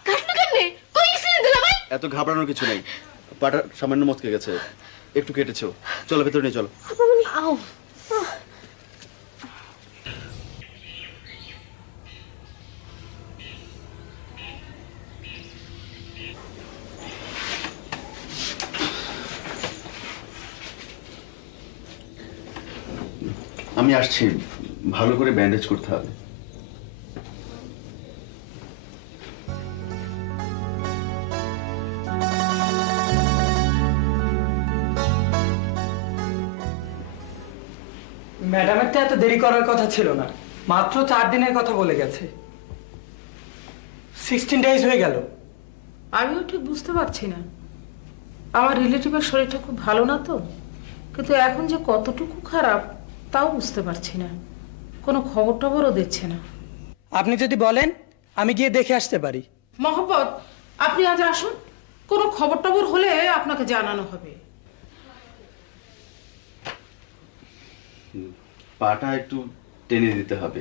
কাটলো কেমনে? কই গেছিলেন দুলা ভাই? এত ঘাবড়ানোর কিছু নেই, পাটা সামান্য মচকে গেছে, একটু কেটেছে। চলো ভেতরে নিয়ে চলো। আও, আমি আসছি, ভালো করে ব্যান্ডেজ করতে হবে। ম্যাডামের তো এত দেরি করার কথা ছিল না, মাত্র 4 দিনের কথা বলে গেছে। 16 ডেজ হয়ে গেল। আমিও ঠিক বুঝতে পারছি না, আমার রিলেটিভের শরীরটা খুব ভালো না তো, কিন্তু এখন যে কতটুকু খারাপ তাও বুঝতে পারছি না। কোনো খবর টবরও দিচ্ছে না। আপনি যদি বলেন আমি গিয়ে দেখে আসতে পারি। মহব্বত, আপনি আজ আসুন, কোনো খবর টবর হলে আপনাকে জানানো হবে। পাটা একটু টেনে দিতে হবে,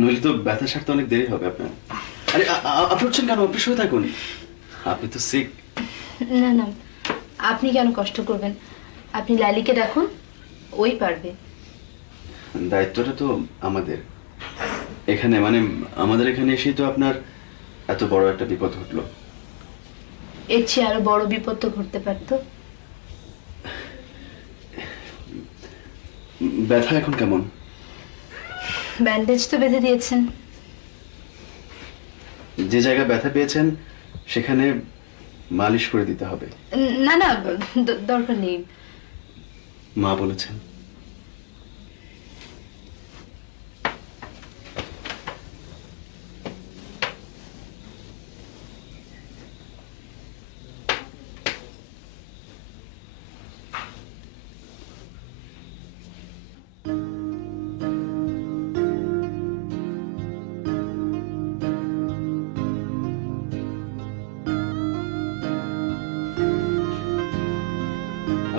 নইলে তো ব্যথা সারতে অনেক দেরি হবে আপনার। আরে আপনি উঠছেন কেন? আপনি শুয়ে থাকুন, আপনি তো সিক। না না, আপনি কেন কষ্ট করবেন? আপনি লালিকে ডাকুন, ওই পারবে। দায়িত্বটা তো আমাদের এখানে, মানে আমাদের এখানে এসেই তো আপনার এত বড় একটা বিপদ ঘটলো। এর চেয়ে আরো বড় বিপদ তো ঘটতে পারতো। ব্যথা এখন কেমন? ব্যান্ডেজ তো বেঁধে দিয়েছেন। যে জায়গায় ব্যথা পেয়েছেন সেখানে মালিশ করে দিতে হবে। না না, দরকার নেই। মা বলেছেন।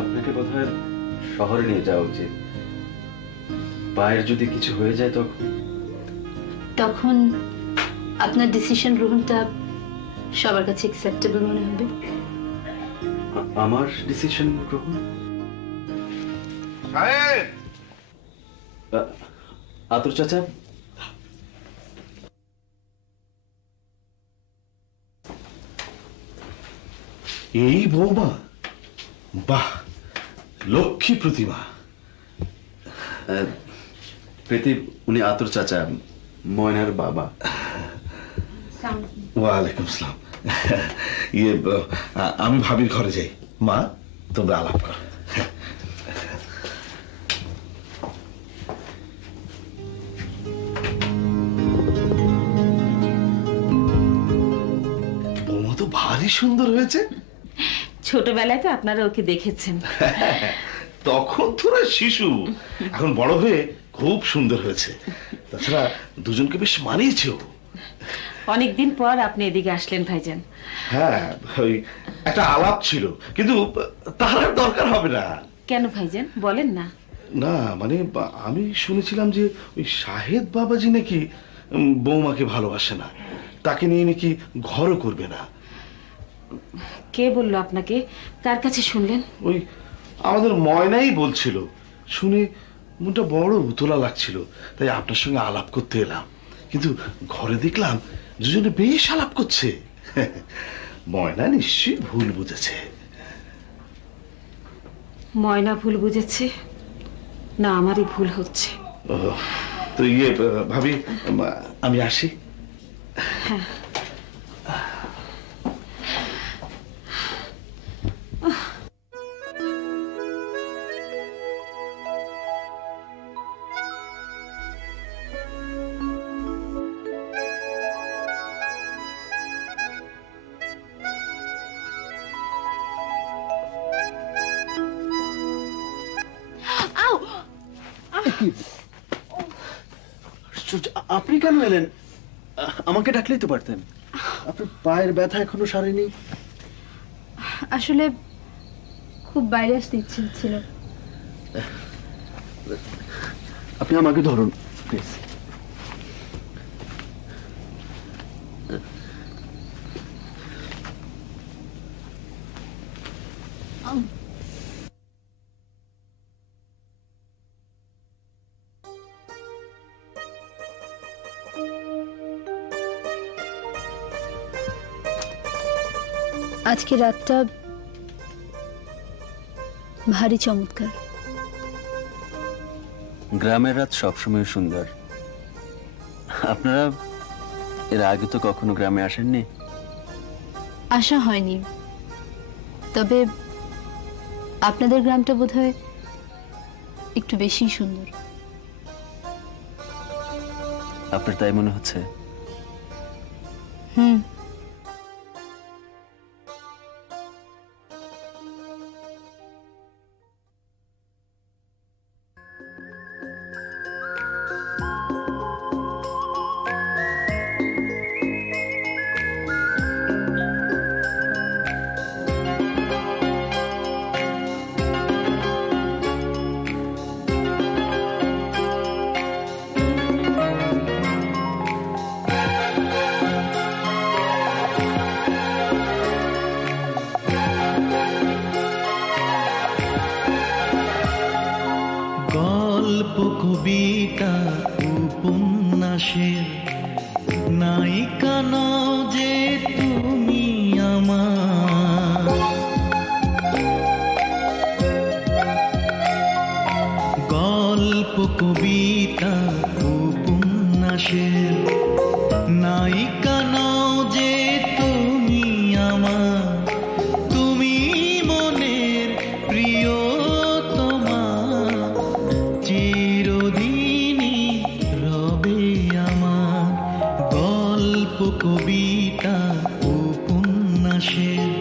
আপনাকে বোধহয় শহরে নিয়ে যাওয়া উচিত। পায়ের যদি কিছু হয়ে যায় তখন আপনার ডিসিশন গ্রহণটা সবার কাছে অ্যাকসেপ্টেবল মনে হবে। আমার ডিসিশন গ্রহণ? সাহেব, আতর চাচা, এই বৌমা, বাহ, লক্ষ্মী প্রতিমা। প্রীতি, উনি আতর চাচা, ময়নার বাবা। ওয়ালাইকুম আসসালাম। ইয়ে, আমি ভাবির ঘরে যাই। মা, তোমরা আলাপ করো। বৌমা তো ভারী সুন্দর হয়েছে। ছোটবেলায় তো আপনারা ওকে দেখেছেন। তখন তোরা শিশু, এখন বড় হয়ে খুব সুন্দর হয়েছে। তাছাড়া দুজনকে বেশ মানিয়েছে। অনেকদিন পর আপনি এদিকে আসলেন ভাইজান। হ্যাঁ, ওই একটা আলাপ ছিল, কিন্তু তার আর দরকার হবে না। কেন ভাইজান, বলেন না। না মানে আমি শুনেছিলাম যে ওই শাহেদ বাবাজি নাকি বৌমাকে ভালোবাসে না, তাকে নিয়ে নাকি ঘরও করবে না। কে বললো আপনাকে? কার কাছে শুনলেন? ওই আমাদের ময়নাই বলছিল। শুনে মনটা বড় উতলা লাগছিল, তাই আপনার সঙ্গে আলাপ করতে এলাম। কিন্তু ঘরে দেখলাম দুজনে বেশ আলাপ করছে। ময়না নিশ্চয়ই ভুল বুঝেছে। ময়না ভুল বুঝেছে না আমারই ভুল হচ্ছে? তো ইয়ে ভাবি, আমি আসি। হ্যাঁ। আপনি কেন এলেন? আমাকে ডাকলেই তো পারতেন। আপনার পায়ের ব্যথা এখনো সারেনি। আসলে খুব বাইরে আসতে ইচ্ছে হচ্ছিল। আপনি আমাকে ধরুন প্লিজ। আজকে রাতটা ভারী চমৎকার। গ্রামের রাত সবসময় সুন্দর। আপনারা এর আগে তো কখনো গ্রামে আসেননি? আশা হয়নি, তবে আপনাদের গ্রামটা বোধহয় একটু বেশি সুন্দর। আপনার তাই মনে হচ্ছে? হুম। গল্প কবিতা উপন্যাসের নায়িকা নও যে তুমি আমার। গল্প কবিতা উপন্যাসের নায়িকা নও যে তুমি আমার। তুমি মনের প্রিয় চিরদিনই রবে আমার। গল্প কবিতা উপন্যাসের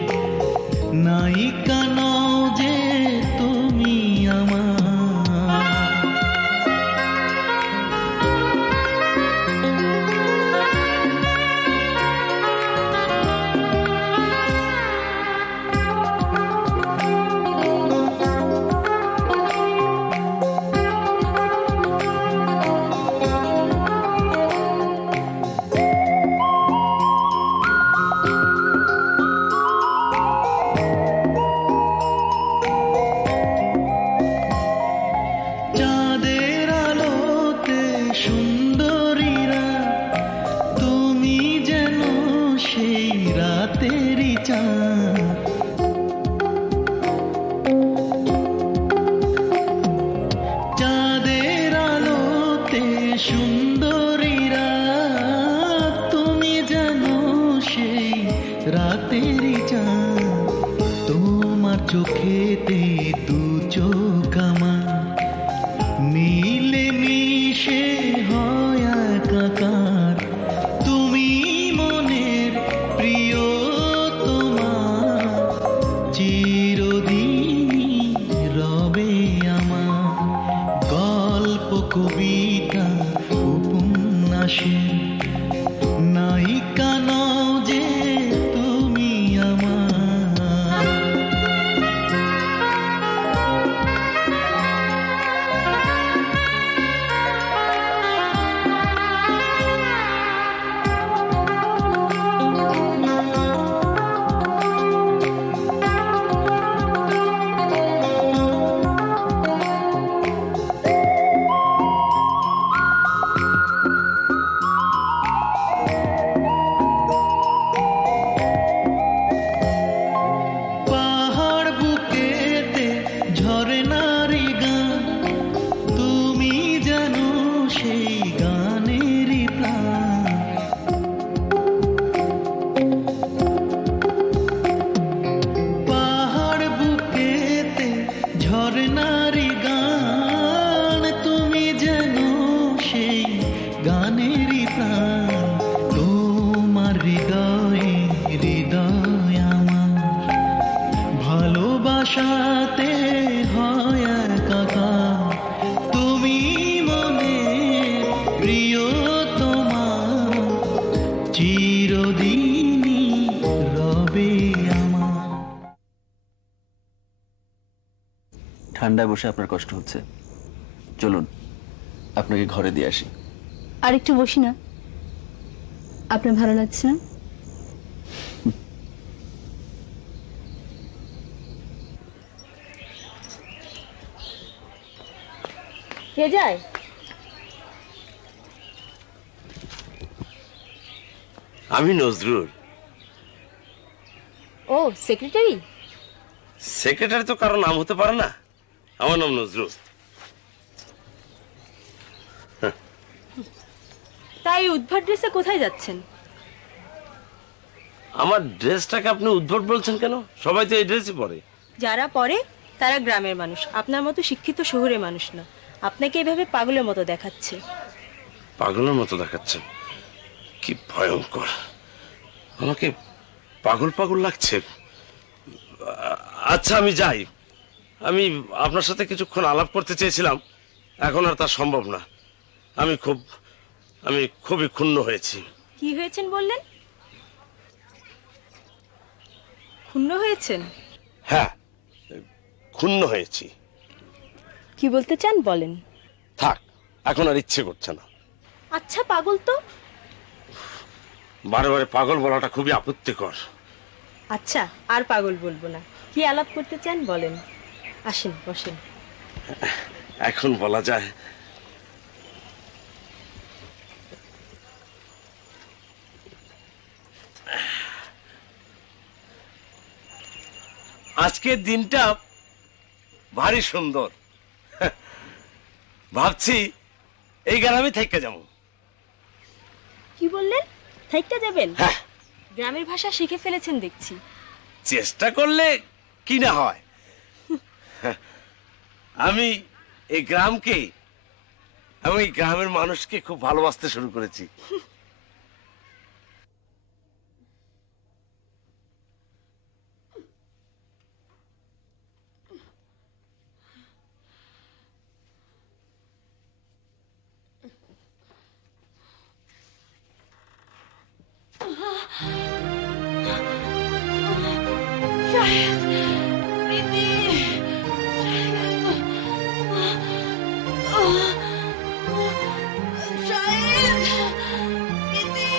নায়িকা নও যে তুমি আমার। চাঁদের আলোতে সুন্দরীরা তুমি যেন সেই রাতেরই চাঁদ। চাঁদের আলোতে সুন্দরীরা তুমি যেন সেই রাতেরই চাঁদ। তোমার চোখেতে দু চোখ আমার মিলে মিশে হয় একাকার। তুমি মনের প্রিয় তোমার চিরদিনই রবে আমার। গল্প কবিতা উপন্যাসের নায়িকা নও যে তুমি আমার। পাহাড় বুকেতে ঝরনারি গান তুমি জানো সেই গানেরই প্রাণ। পাহাড় বুকেতে ঝরনারি গান তুমি জানো সেই গানেরই প্রাণ। তোমার হৃদয়ে হৃদয় আমার ভালোবাসাতে হয় একাকার। তুমি মনে প্রিয় তোমার চিরদিনই রবে আমার। ঠান্ডায় বসে আপনার কষ্ট হচ্ছে, চলুন আপনাকে ঘরে দিয়ে আসি। আর একটু বসি না? আপনার ভালো লাগছে না? কে যায়? আমি নজরুল। ও সেক্রেটারি? সেক্রেটারি তো কারো নাম হতে পারে না, আমার নাম নজরুল। তাই উদ্ভট ড্রেসে কোথায় যাচ্ছেন? আমার ড্রেসটাকে আপনি উদ্ভট বলছেন কেন? সবাই তো এই ড্রেসই পরে। যারা পরে তারা গ্রামের মানুষ, আপনার মতো শিক্ষিত শহরের মানুষ না। আপনাকে এভাবে পাগলের মতো দেখাচ্ছে। পাগলের মতো দেখাচ্ছে? কি ভয়ঙ্কর! আমাকে পাগল পাগল লাগছে। আচ্ছা আমি যাই। আমি আপনার সাথে কিছুক্ষণ আলাপ করতে চেয়েছিলাম, এখন আর তা সম্ভব না। আমি খুবই ক্ষুণ্ণ হয়েছি। কি হয়েছেন বললেন? ক্ষুণ্ণ হয়েছেন? হ্যাঁ, ক্ষুণ্ণ হয়েছি। কি বলতে চান বলেন। থাক, এখন আর ইচ্ছে করছে না। আচ্ছা পাগল তো। বারে বারে পাগল বলাটা খুবই আপত্তিকর। আচ্ছা আর পাগল বলবো না। কি আলাপ করতে চান বলেন। আসেন বসেন। এখন বলা যায়। আজকের দিনটা ভারী সুন্দর। ভাবছি এই গ্রামে থেকে যাবো। কি বললেন? থাইকা যাবেন? হ্যাঁ। গ্রামের ভাষা শিখে ফেলেছেন দেখছি। চেষ্টা করলে কি না হয়। আমি এই গ্রামকে এবং এই গ্রামের মানুষকে খুব ভালোবাসতে শুরু করেছি। শাহেদ, প্রীতি, শাহেদ, প্রীতি।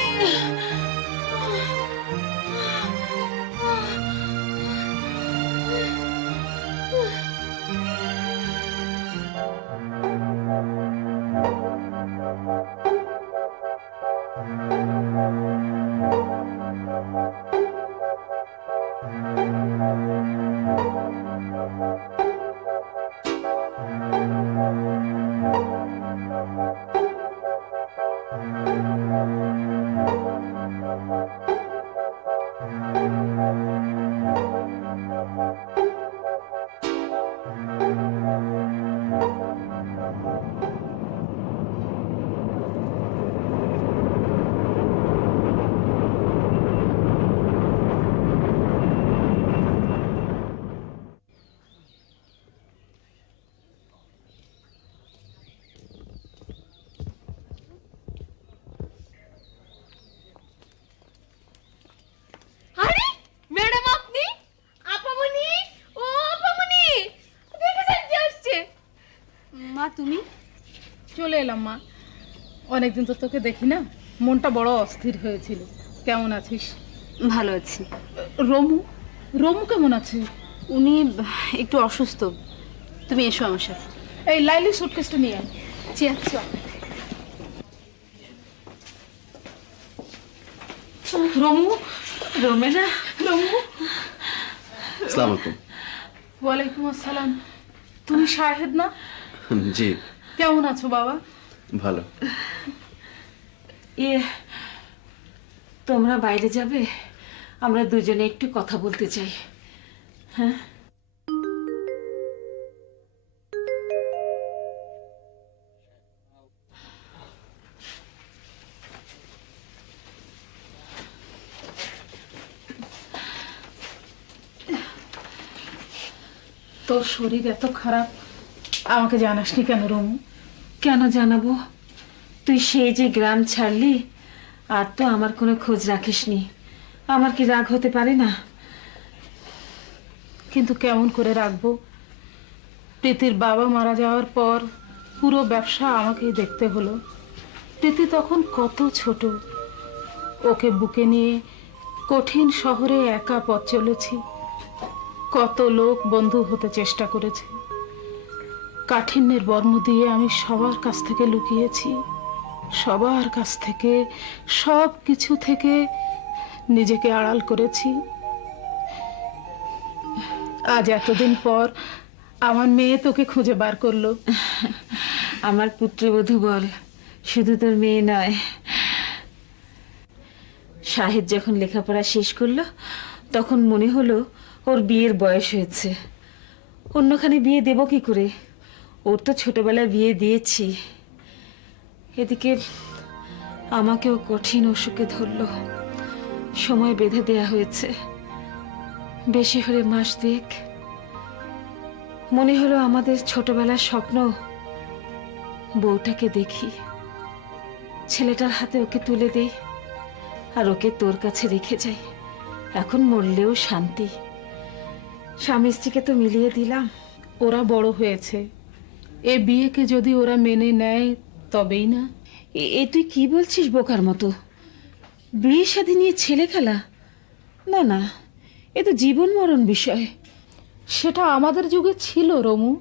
তুমি? চলে এলাম মা। অনেকদিন তো তোকে দেখি না, মনটা বড় অস্থির হয়েছিল। কেমন আছিস? ভালো আছি। রমু রমু কেমন আছে? উনি একটু অসুস্থ। তুমি এসো আমার সাথে। এই লাইলি সুটকেসটা নিয়ে আয়। জি আচ্ছা। রমু, রোমেনা, রমু। আসসালামু আলাইকুম। ওয়ালাইকুম আসসালাম। তুমি শাহেদ না? জি। কেমন আছো বাবা? ভালো। তোমরা বাইরে যাবে? আমরা দুজনে একটু কথা বলতে চাই। হ্যাঁ। তোর শরীর এত খারাপ, আমাকে জানাসনি কেন রমু? কেন জানাবো? তুই সেই যে গ্রাম ছাড়লি, আর তো আমার কোনো খোঁজ রাখিসনি। আমার কি রাগ হতে পারে না? কিন্তু কেমন করে রাখবো? প্রীতির বাবা মারা যাওয়ার পর পুরো ব্যবসা আমাকেই দেখতে হলো। প্রীতি তখন কত ছোট। ওকে বুকে নিয়ে কঠিন শহরে একা পথ চলেছি। কত লোক বন্ধু হতে চেষ্টা করেছে। কাঠিন্যের বর্ম দিয়ে আমি সবার কাছ থেকে লুকিয়েছি, সবার কাছ থেকে, সব কিছু থেকে নিজেকে আড়াল করেছি। আজ এতদিন পর আমার মেয়ে তোকে খুঁজে বার করলো। আমার পুত্রবধূ বল, শুধু তোর মেয়ে নয়, শাহেদ যখন লেখাপড়া শেষ করলো তখন মনে হলো ওর বিয়ের বয়স হয়েছে। অন্যখানে বিয়ে দেব কি করে? ওর তো ছোটবেলায় বিয়ে দিয়েছি। এদিকে আমাকেও কঠিন অসুখে ধরলো, সময় বেঁধে দেয়া হয়েছে, বেশি হলে মাস দুয়েক। মনে হলো আমাদের ছোটবেলার স্বপ্ন, বউটাকে দেখি, ছেলেটার হাতে ওকে তুলে দেই আর ওকে তোর কাছে রেখে যাই। এখন মরলেও শান্তি। স্বামী স্ত্রীকে তো মিলিয়ে দিলাম। ওরা বড় হয়েছে, এ বিয়েকে যদি ওরা মেনে নেয় তবেই না। এ তুই কি বলছিস বোকার মতো? বিয়ে শাদী নিয়ে ছেলে খেলা? না না, এ তো জীবন মরণ বিষয়। সেটা আমাদের যুগে ছিল রমু,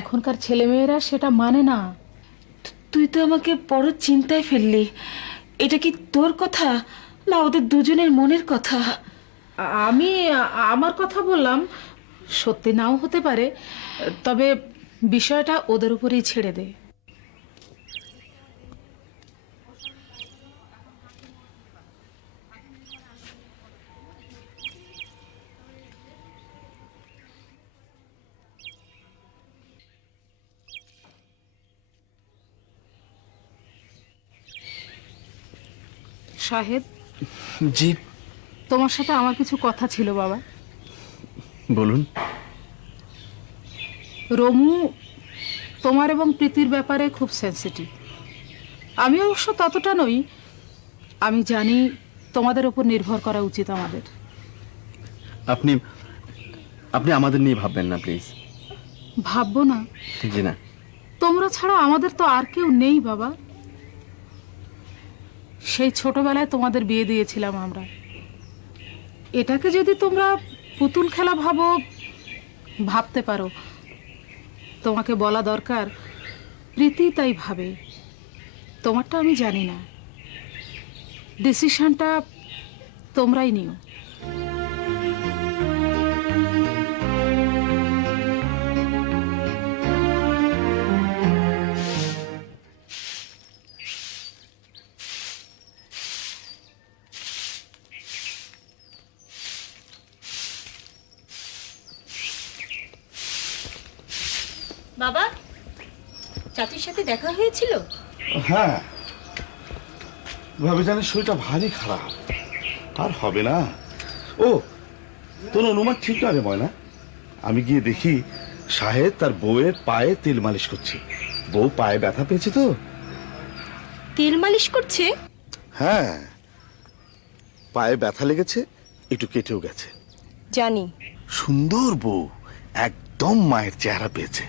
এখনকার ছেলেমেয়েরা সেটা মানে না। তুই তো আমাকে বড় চিন্তায় ফেললি। এটা কি তোর কথা না ওদের দুজনের মনের কথা? আমি আমার কথা বললাম, সত্যি নাও হতে পারে, তবে বিষয়টা ওদের উপরেই ছেড়ে দে। শাহেদ, জি তোমার সাথে আমার কিছু কথা ছিল বাবা। বলুন। রমু তোমার এবং প্রীতির ব্যাপারে খুব সেনসিটিভ। আমি অবশ্য ততটা নই। আমি জানি তোমাদের উপর নির্ভর করা উচিত আমাদের। আপনি আপনি আমাদের নিয়ে ভাববেন না প্লিজ। ভাববো না? জি না। তোমরা ছাড়া আমাদের তো আর কেউ নেই বাবা। সেই ছোটবেলায় তোমাদের বিয়ে দিয়েছিলাম আমরা। এটাকে যদি তোমরা পুতুল খেলা ভাবো, ভাবতে পারো। তোমাকে বলা দরকার, প্রীতি তাই ভাবে। তোমারটা আমি জানি না, ডিসিশনটা তোমরাই নিও। বাবা, চাচির সাথে দেখা হয়েছিল? হ্যাঁ, ভাবি জানিস শরীরটা ভারী খারাপ, আর হবে না। ও, তোর অনুমান ঠিক না রে ময়না। আমি গিয়ে দেখি শাহেদ তার বউয়ের পায়ে তেল মালিশ করছে। বউ পায়ে ব্যথা পেয়েছে তো। তেল মালিশ করছে? হ্যাঁ, পায়ে ব্যথা লেগেছে, একটু কেটেও গেছে। জানি। সুন্দর বউ, একদম মায়ের চেহারা পেয়েছে।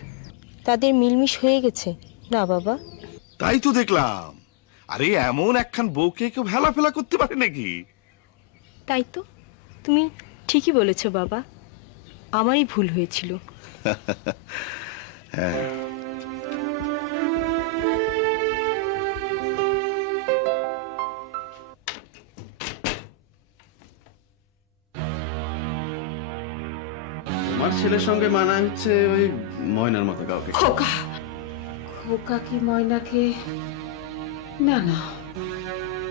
তাদের মিলমিশ হয়ে গেছে না বাবা? তাই তো দেখলাম। আরে এমন একখান বউকে কেউ হেলা ফেলা করতে পারে নাকি? তাই তো, তুমি ঠিকই বলেছো বাবা, আমারই ভুল হয়েছিল। হ্যাঁ, আমার ছেলের সঙ্গে মানায় হচ্ছে ওই ময়নার মতো কাউকে। খোকা, খোকা কি ময়নাকে? না না,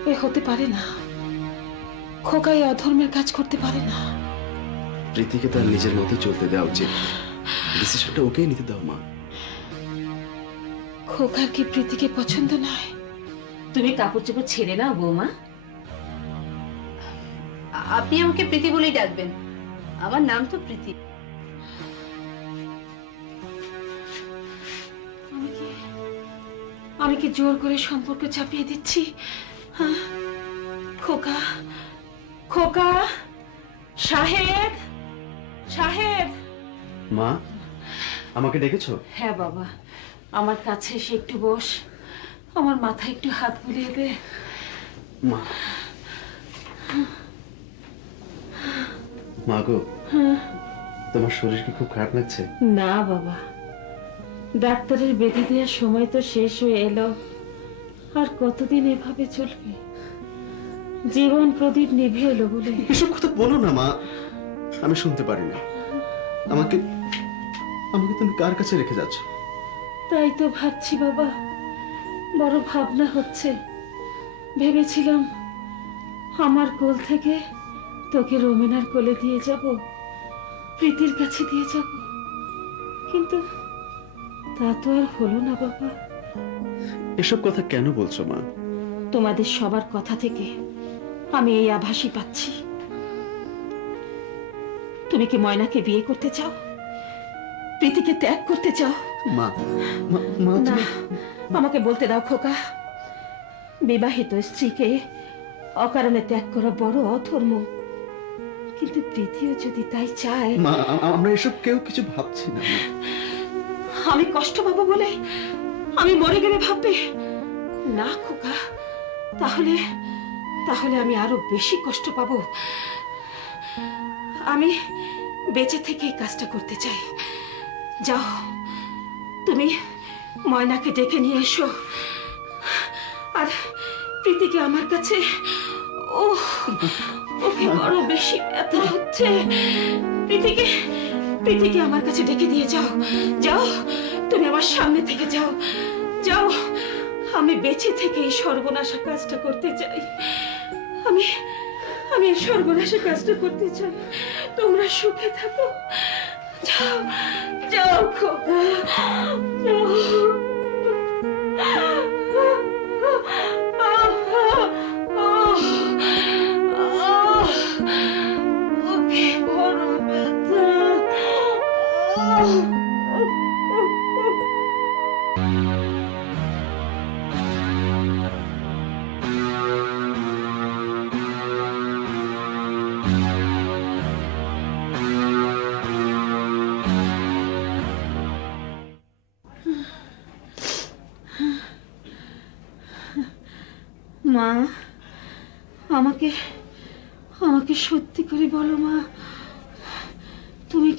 এ হতে পারে না। খোকা এই অধর্মের কাজ করতে পারে না। প্রীতিকে তার নিজের মতো চলতে দেওয়া উচিত। ডিসিশনটা ওকেই নিতে দাও মা। খোকার কি প্রীতিকে পছন্দ নয়? তুমি কাপড় চোপড় ছেড়ে নাও বৌমা। আপনি আমাকে প্রীতি বলেই ডাকবেন, আমার নাম তো প্রীতি। আমি কি জোর করে সম্পর্ক চাপিয়ে দিচ্ছি? হ্যাঁ? খোকা, খোকা, শাহেদ, শাহেদ। মা, আমাকে ডেকেছো? হ্যাঁ বাবা, আমার কাছে এসে একটু বস, আমার মাথায় একটু হাত বুলিয়ে দে। মা, মা গো, তোমার শরীর কি খুব খারাপ লাগছে? না বাবা, ডাক্তারের বেঁধে দেওয়ার সময় তো শেষ হয়ে এলো। আর কতদিন এভাবে চলবে? জীবন প্রদীপ নিভে এলো বলে। এসব কথা বলো না মা, আমি শুনতে পারি না। আমাকে আমাকে তুমি কার কাছে রেখে যাচ্ছ? তাই তো ভাবছি বাবা, বড় ভাবনা হচ্ছে। ভেবেছিলাম আমার কোল থেকে তোকে রোমেনার কোলে দিয়ে যাব, প্রীতির কাছে দিয়ে যাব, কিন্তু তা তো আর হলো না বাবা। এসব কথা কেন বলছো মা? তোমাদের সবার কথা থেকে আমি এই আভাসই পাচ্ছি। তুমি কি ময়নাকে বিয়ে করতে চাও, প্রীতিকে ত্যাগ করতে চাও? মা মা না, আমাকে বলতে দাও খোকা। বিবাহিত স্ত্রীকে অকারণে ত্যাগ করা বড় অধর্ম, কিন্তু প্রীতিও যদি তাই চায়। মা আমরা এসব কেউ কিছু ভাবছি না। আমি কষ্ট পাবো বলে আমি মরে গেলে ভাববে? না খোকা, তাহলে তাহলে আমি আরো বেশি কষ্ট পাবো। আমি বেঁচে থেকে এই কাজটা করতে চাই। যাও, তুমি ময়নাকে ডেকে নিয়ে এসো, আর প্রীতিকে আমার কাছে। ওকে বড় বেশি ব্যথা হচ্ছে। প্রীতিকে আমার কাছে ডেকে দিয়ে যাও। যাও, তুমি আমার সামনে থেকে যাও। যাও, আমি বেঁচে থেকে এই সর্বনাশা কাজটা করতে চাই। আমি এই সর্বনাশা কাজটা করতে চাই। তোমরা সুখে থাকো। যাও, যাও খোকা, যাও। ওকে বড় ব্যথা। মা, আমাকে সত্যি করে বলো মা, তুমি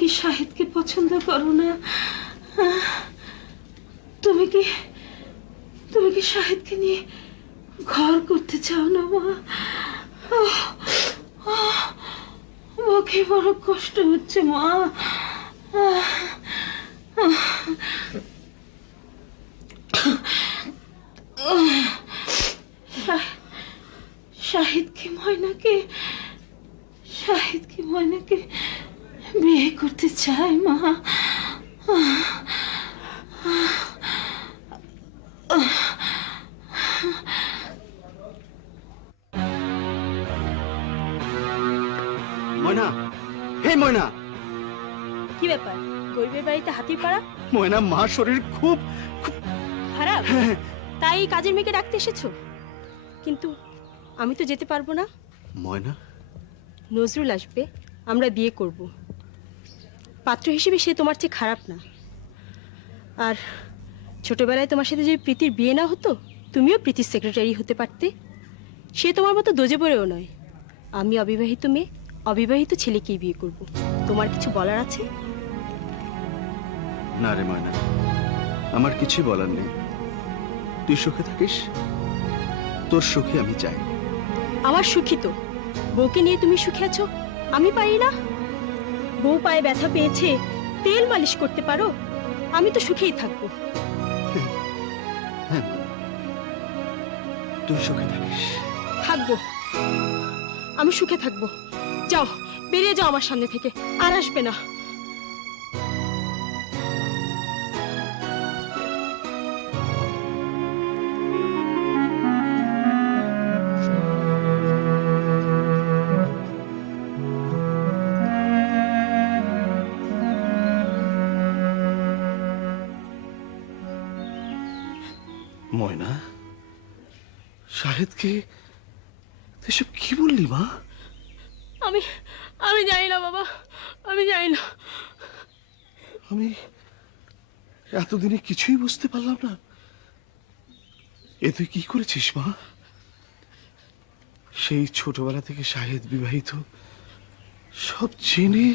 কি শাহিদকে পছন্দ করো না? তুমি কি শাহিদকে নিয়ে ঘর করতে চাও না মা? ওকে বড় কষ্ট হচ্ছে মা। শাহিদ কি ময়নাকে বিয়ে করতে চায় মা? ময়না, হে ময়না। কি ব্যাপার, গরিবের বাড়িতে হাতির পাড়া? ময়না, মা শরীর খুব খারাপ, তাই কাজের মেয়েকে ডাকতে এসেছো? কিন্তু আমি তো যেতে পারবো না। ময়না, নজরুল আসবে, আমরা বিয়ে করব। পাত্র হিসেবে সে তোমার চেয়ে খারাপ না। আর ছোটবেলায় তোমার সাথে যদি প্রীতির বিয়ে না হতো, তুমিও প্রীতির সেক্রেটারি হতে পারতে। সে তোমার মতো দোজে পড়েও নয়। আমি অবিবাহিত মেয়ে অবিবাহিত ছেলেকেই বিয়ে করব। তোমার কিছু বলার আছে? না রে ময়না, আমার কিছু বলার নেই। তুই সুখে থাকিস, তোর সুখে আমি চাই। আমার সুখী তো, বউকে নিয়ে তুমি সুখে আছো, আমি পারি না। বউ পায়ে ব্যথা পেয়েছে, তেল মালিশ করতে পারো, আমি তো সুখেই থাকবো। হ্যাঁ, তুই সুখে থাকিস। থাকবো, আমি সুখে থাকবো। যাও, বেরিয়ে যাও আমার সামনে থেকে, আর আসবে না। ময়না, শাহেদকে এসব কি বললি মা? আমি জানি না বাবা, আমি জানি না। আমি এতদিনে কিছুই বুঝতে পারলাম না। এ তুই কি করেছিস মা? সেই ছোটবেলা থেকে শাহেদ বিবাহিত, সব জেনে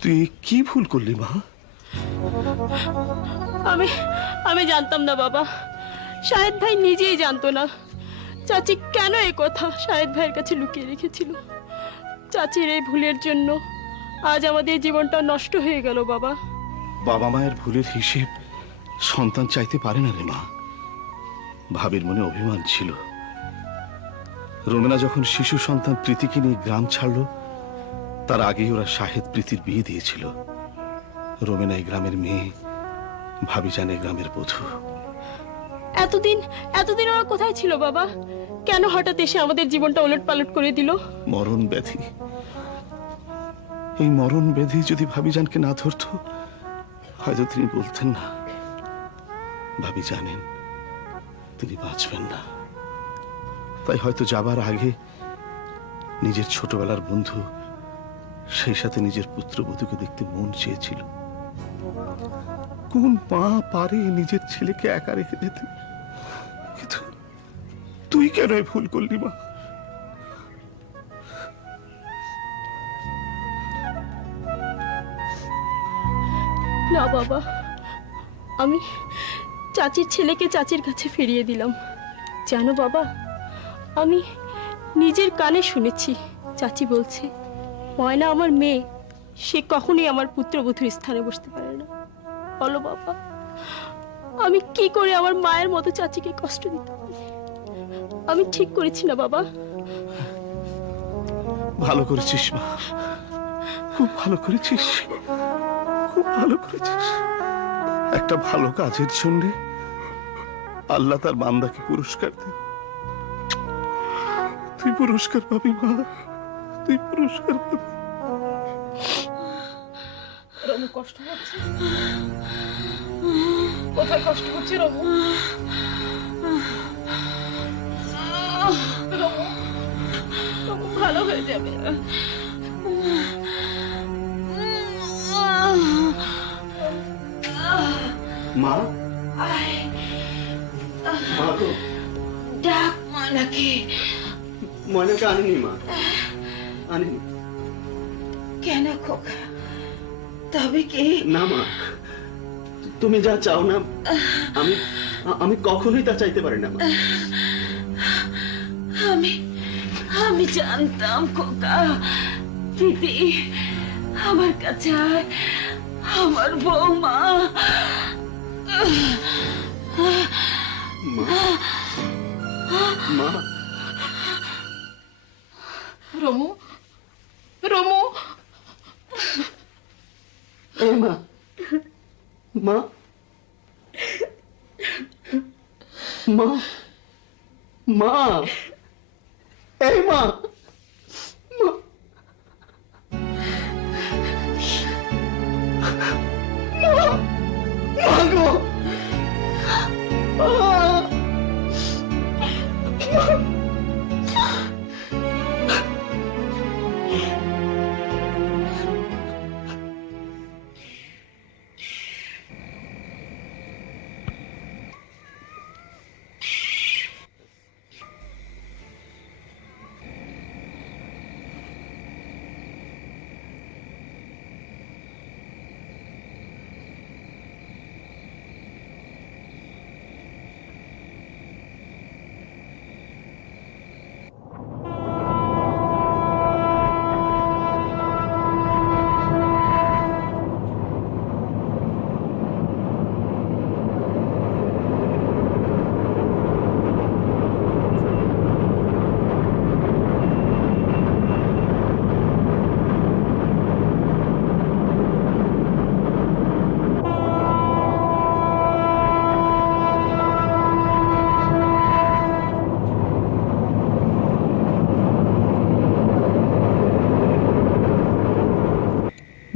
তুই কি ভুল করলি মা? আমি জানতাম না বাবা, শাহেদ ভাই নিজেই জানতো না। চাচি কেন এই কথা শাহেদ ভাইয়ের কাছে লুকিয়ে রেখেছিল। চাচির এই ভুলের জন্য আজ আমাদের জীবনটা নষ্ট হয়ে গেল বাবা। বাবা মায়ের ভুলের হিসেব সন্তান চাইতে পারে না রে মা। ভাবির মনে অভিমান ছিল, রোমেনা যখন শিশু সন্তান প্রীতিকে নিয়ে গ্রাম ছাড়লো, তার আগেই ওরা শাহেদ প্রীতির বিয়ে দিয়েছিল। রোমেনা এই গ্রামের মেয়ে, ভাবিজান এই গ্রামের বধূ। এতদিন এতদিন ওরা কোথায় ছিল বাবা? কেন হঠাৎ এসে আমাদের জীবনটা ওলটপালট করে দিল? মরণ ব্যাধি। এই মরণ ব্যাধি যদি ভাবিজানকে না ধরতো, হয়তো তিনি বলতেন না। ভাবি জানেন তিনি বাঁচবেন না, তাই হয়তো যাবার আগে নিজের ছোটবেলার বন্ধু, সেই সাথে নিজের পুত্রবধূকে দেখতে মন চেয়েছিল। কোন মা পারে নিজের ছেলেকে একা রেখে যেতে? কিন্তু তুই কেন এই ভুল করলি মা? না বাবা, আমি চাচির ছেলেকে চাচির কাছে ফিরিয়ে দিলাম। জানো বাবা, আমি নিজের কানে শুনেছি চাচি বলছে ময়না আমার মেয়ে, সে কখনোই আমার পুত্রবধূর স্থানে বসতে পারে না। বলো বাবা, আমি কি করে আমার মায়ের মতো চাচিকে কষ্ট দিতে পারি? আমি ঠিক করেছি না বাবা? ভালো করেছিস মা, খুব ভালো করেছিস, খুব ভালো করেছিস। একটা ভালো কাজের জন্য আল্লাহ তার বান্দাকে পুরস্কার দেন। তুই পুরস্কার পাবি মা, তুই পুরস্কার পাবি। রমু কষ্ট হচ্ছে? কোথায় কষ্ট হচ্ছে রমু? রমু, রমু ভালো হয়ে যাবে। মা, মা গো, ডাক ময়নাকে। ময়নাকে আনিনি মা, আনিনি। কেন খোকা? তবে কি? না মা, তুমি যা চাও না আমি আমি কখনোই তা চাইতে পারি না মা। আমি জানতাম খোকা, প্রীতি আমার কাছে আয়, আমার বৌমা। মা, মা। রমু, রমু। এই মা, মা, মা, মা, এই মা, মা, মা গো,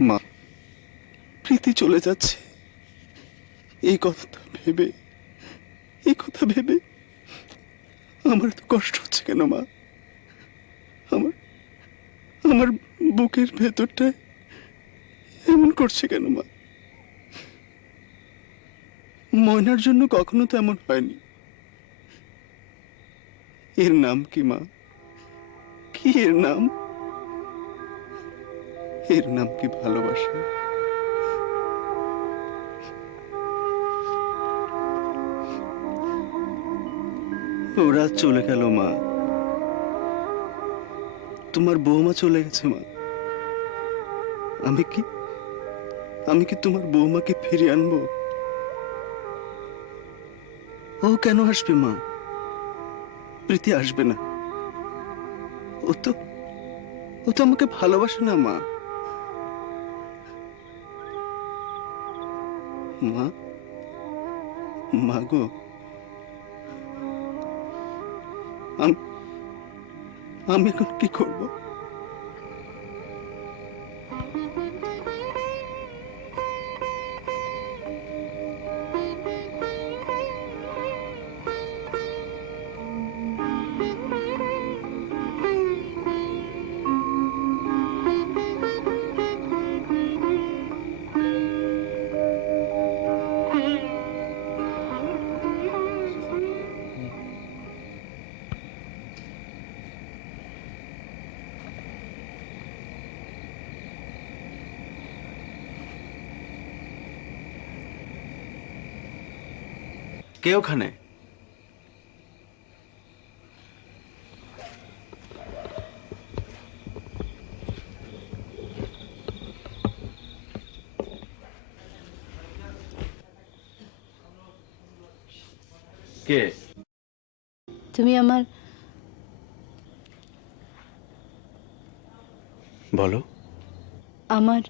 মা, প্রীতি চলে যাচ্ছে এই কথা ভেবে আমার তো কষ্ট হচ্ছে কেন মা? আমার বুকের ভেতরটায় এমন করছে কেন মা? ময়নার জন্য কখনো তো এমন হয়নি। এর নাম কি মা? কি এর নাম? এর নাম কি ভালোবাসা? ওরা চলে গেল মা, তোমার বৌমা চলে গেছে মা। আমি কি তোমার বৌমাকে ফিরিয়ে আনবো? ও কেন আসবে মা? প্রীতি আসবে না, ও তো আমাকে ভালোবাসে না মা। মা, মা গো, আমি এখন কি করব? কে ওখানে? কে? তুমি আমার বলো। আমার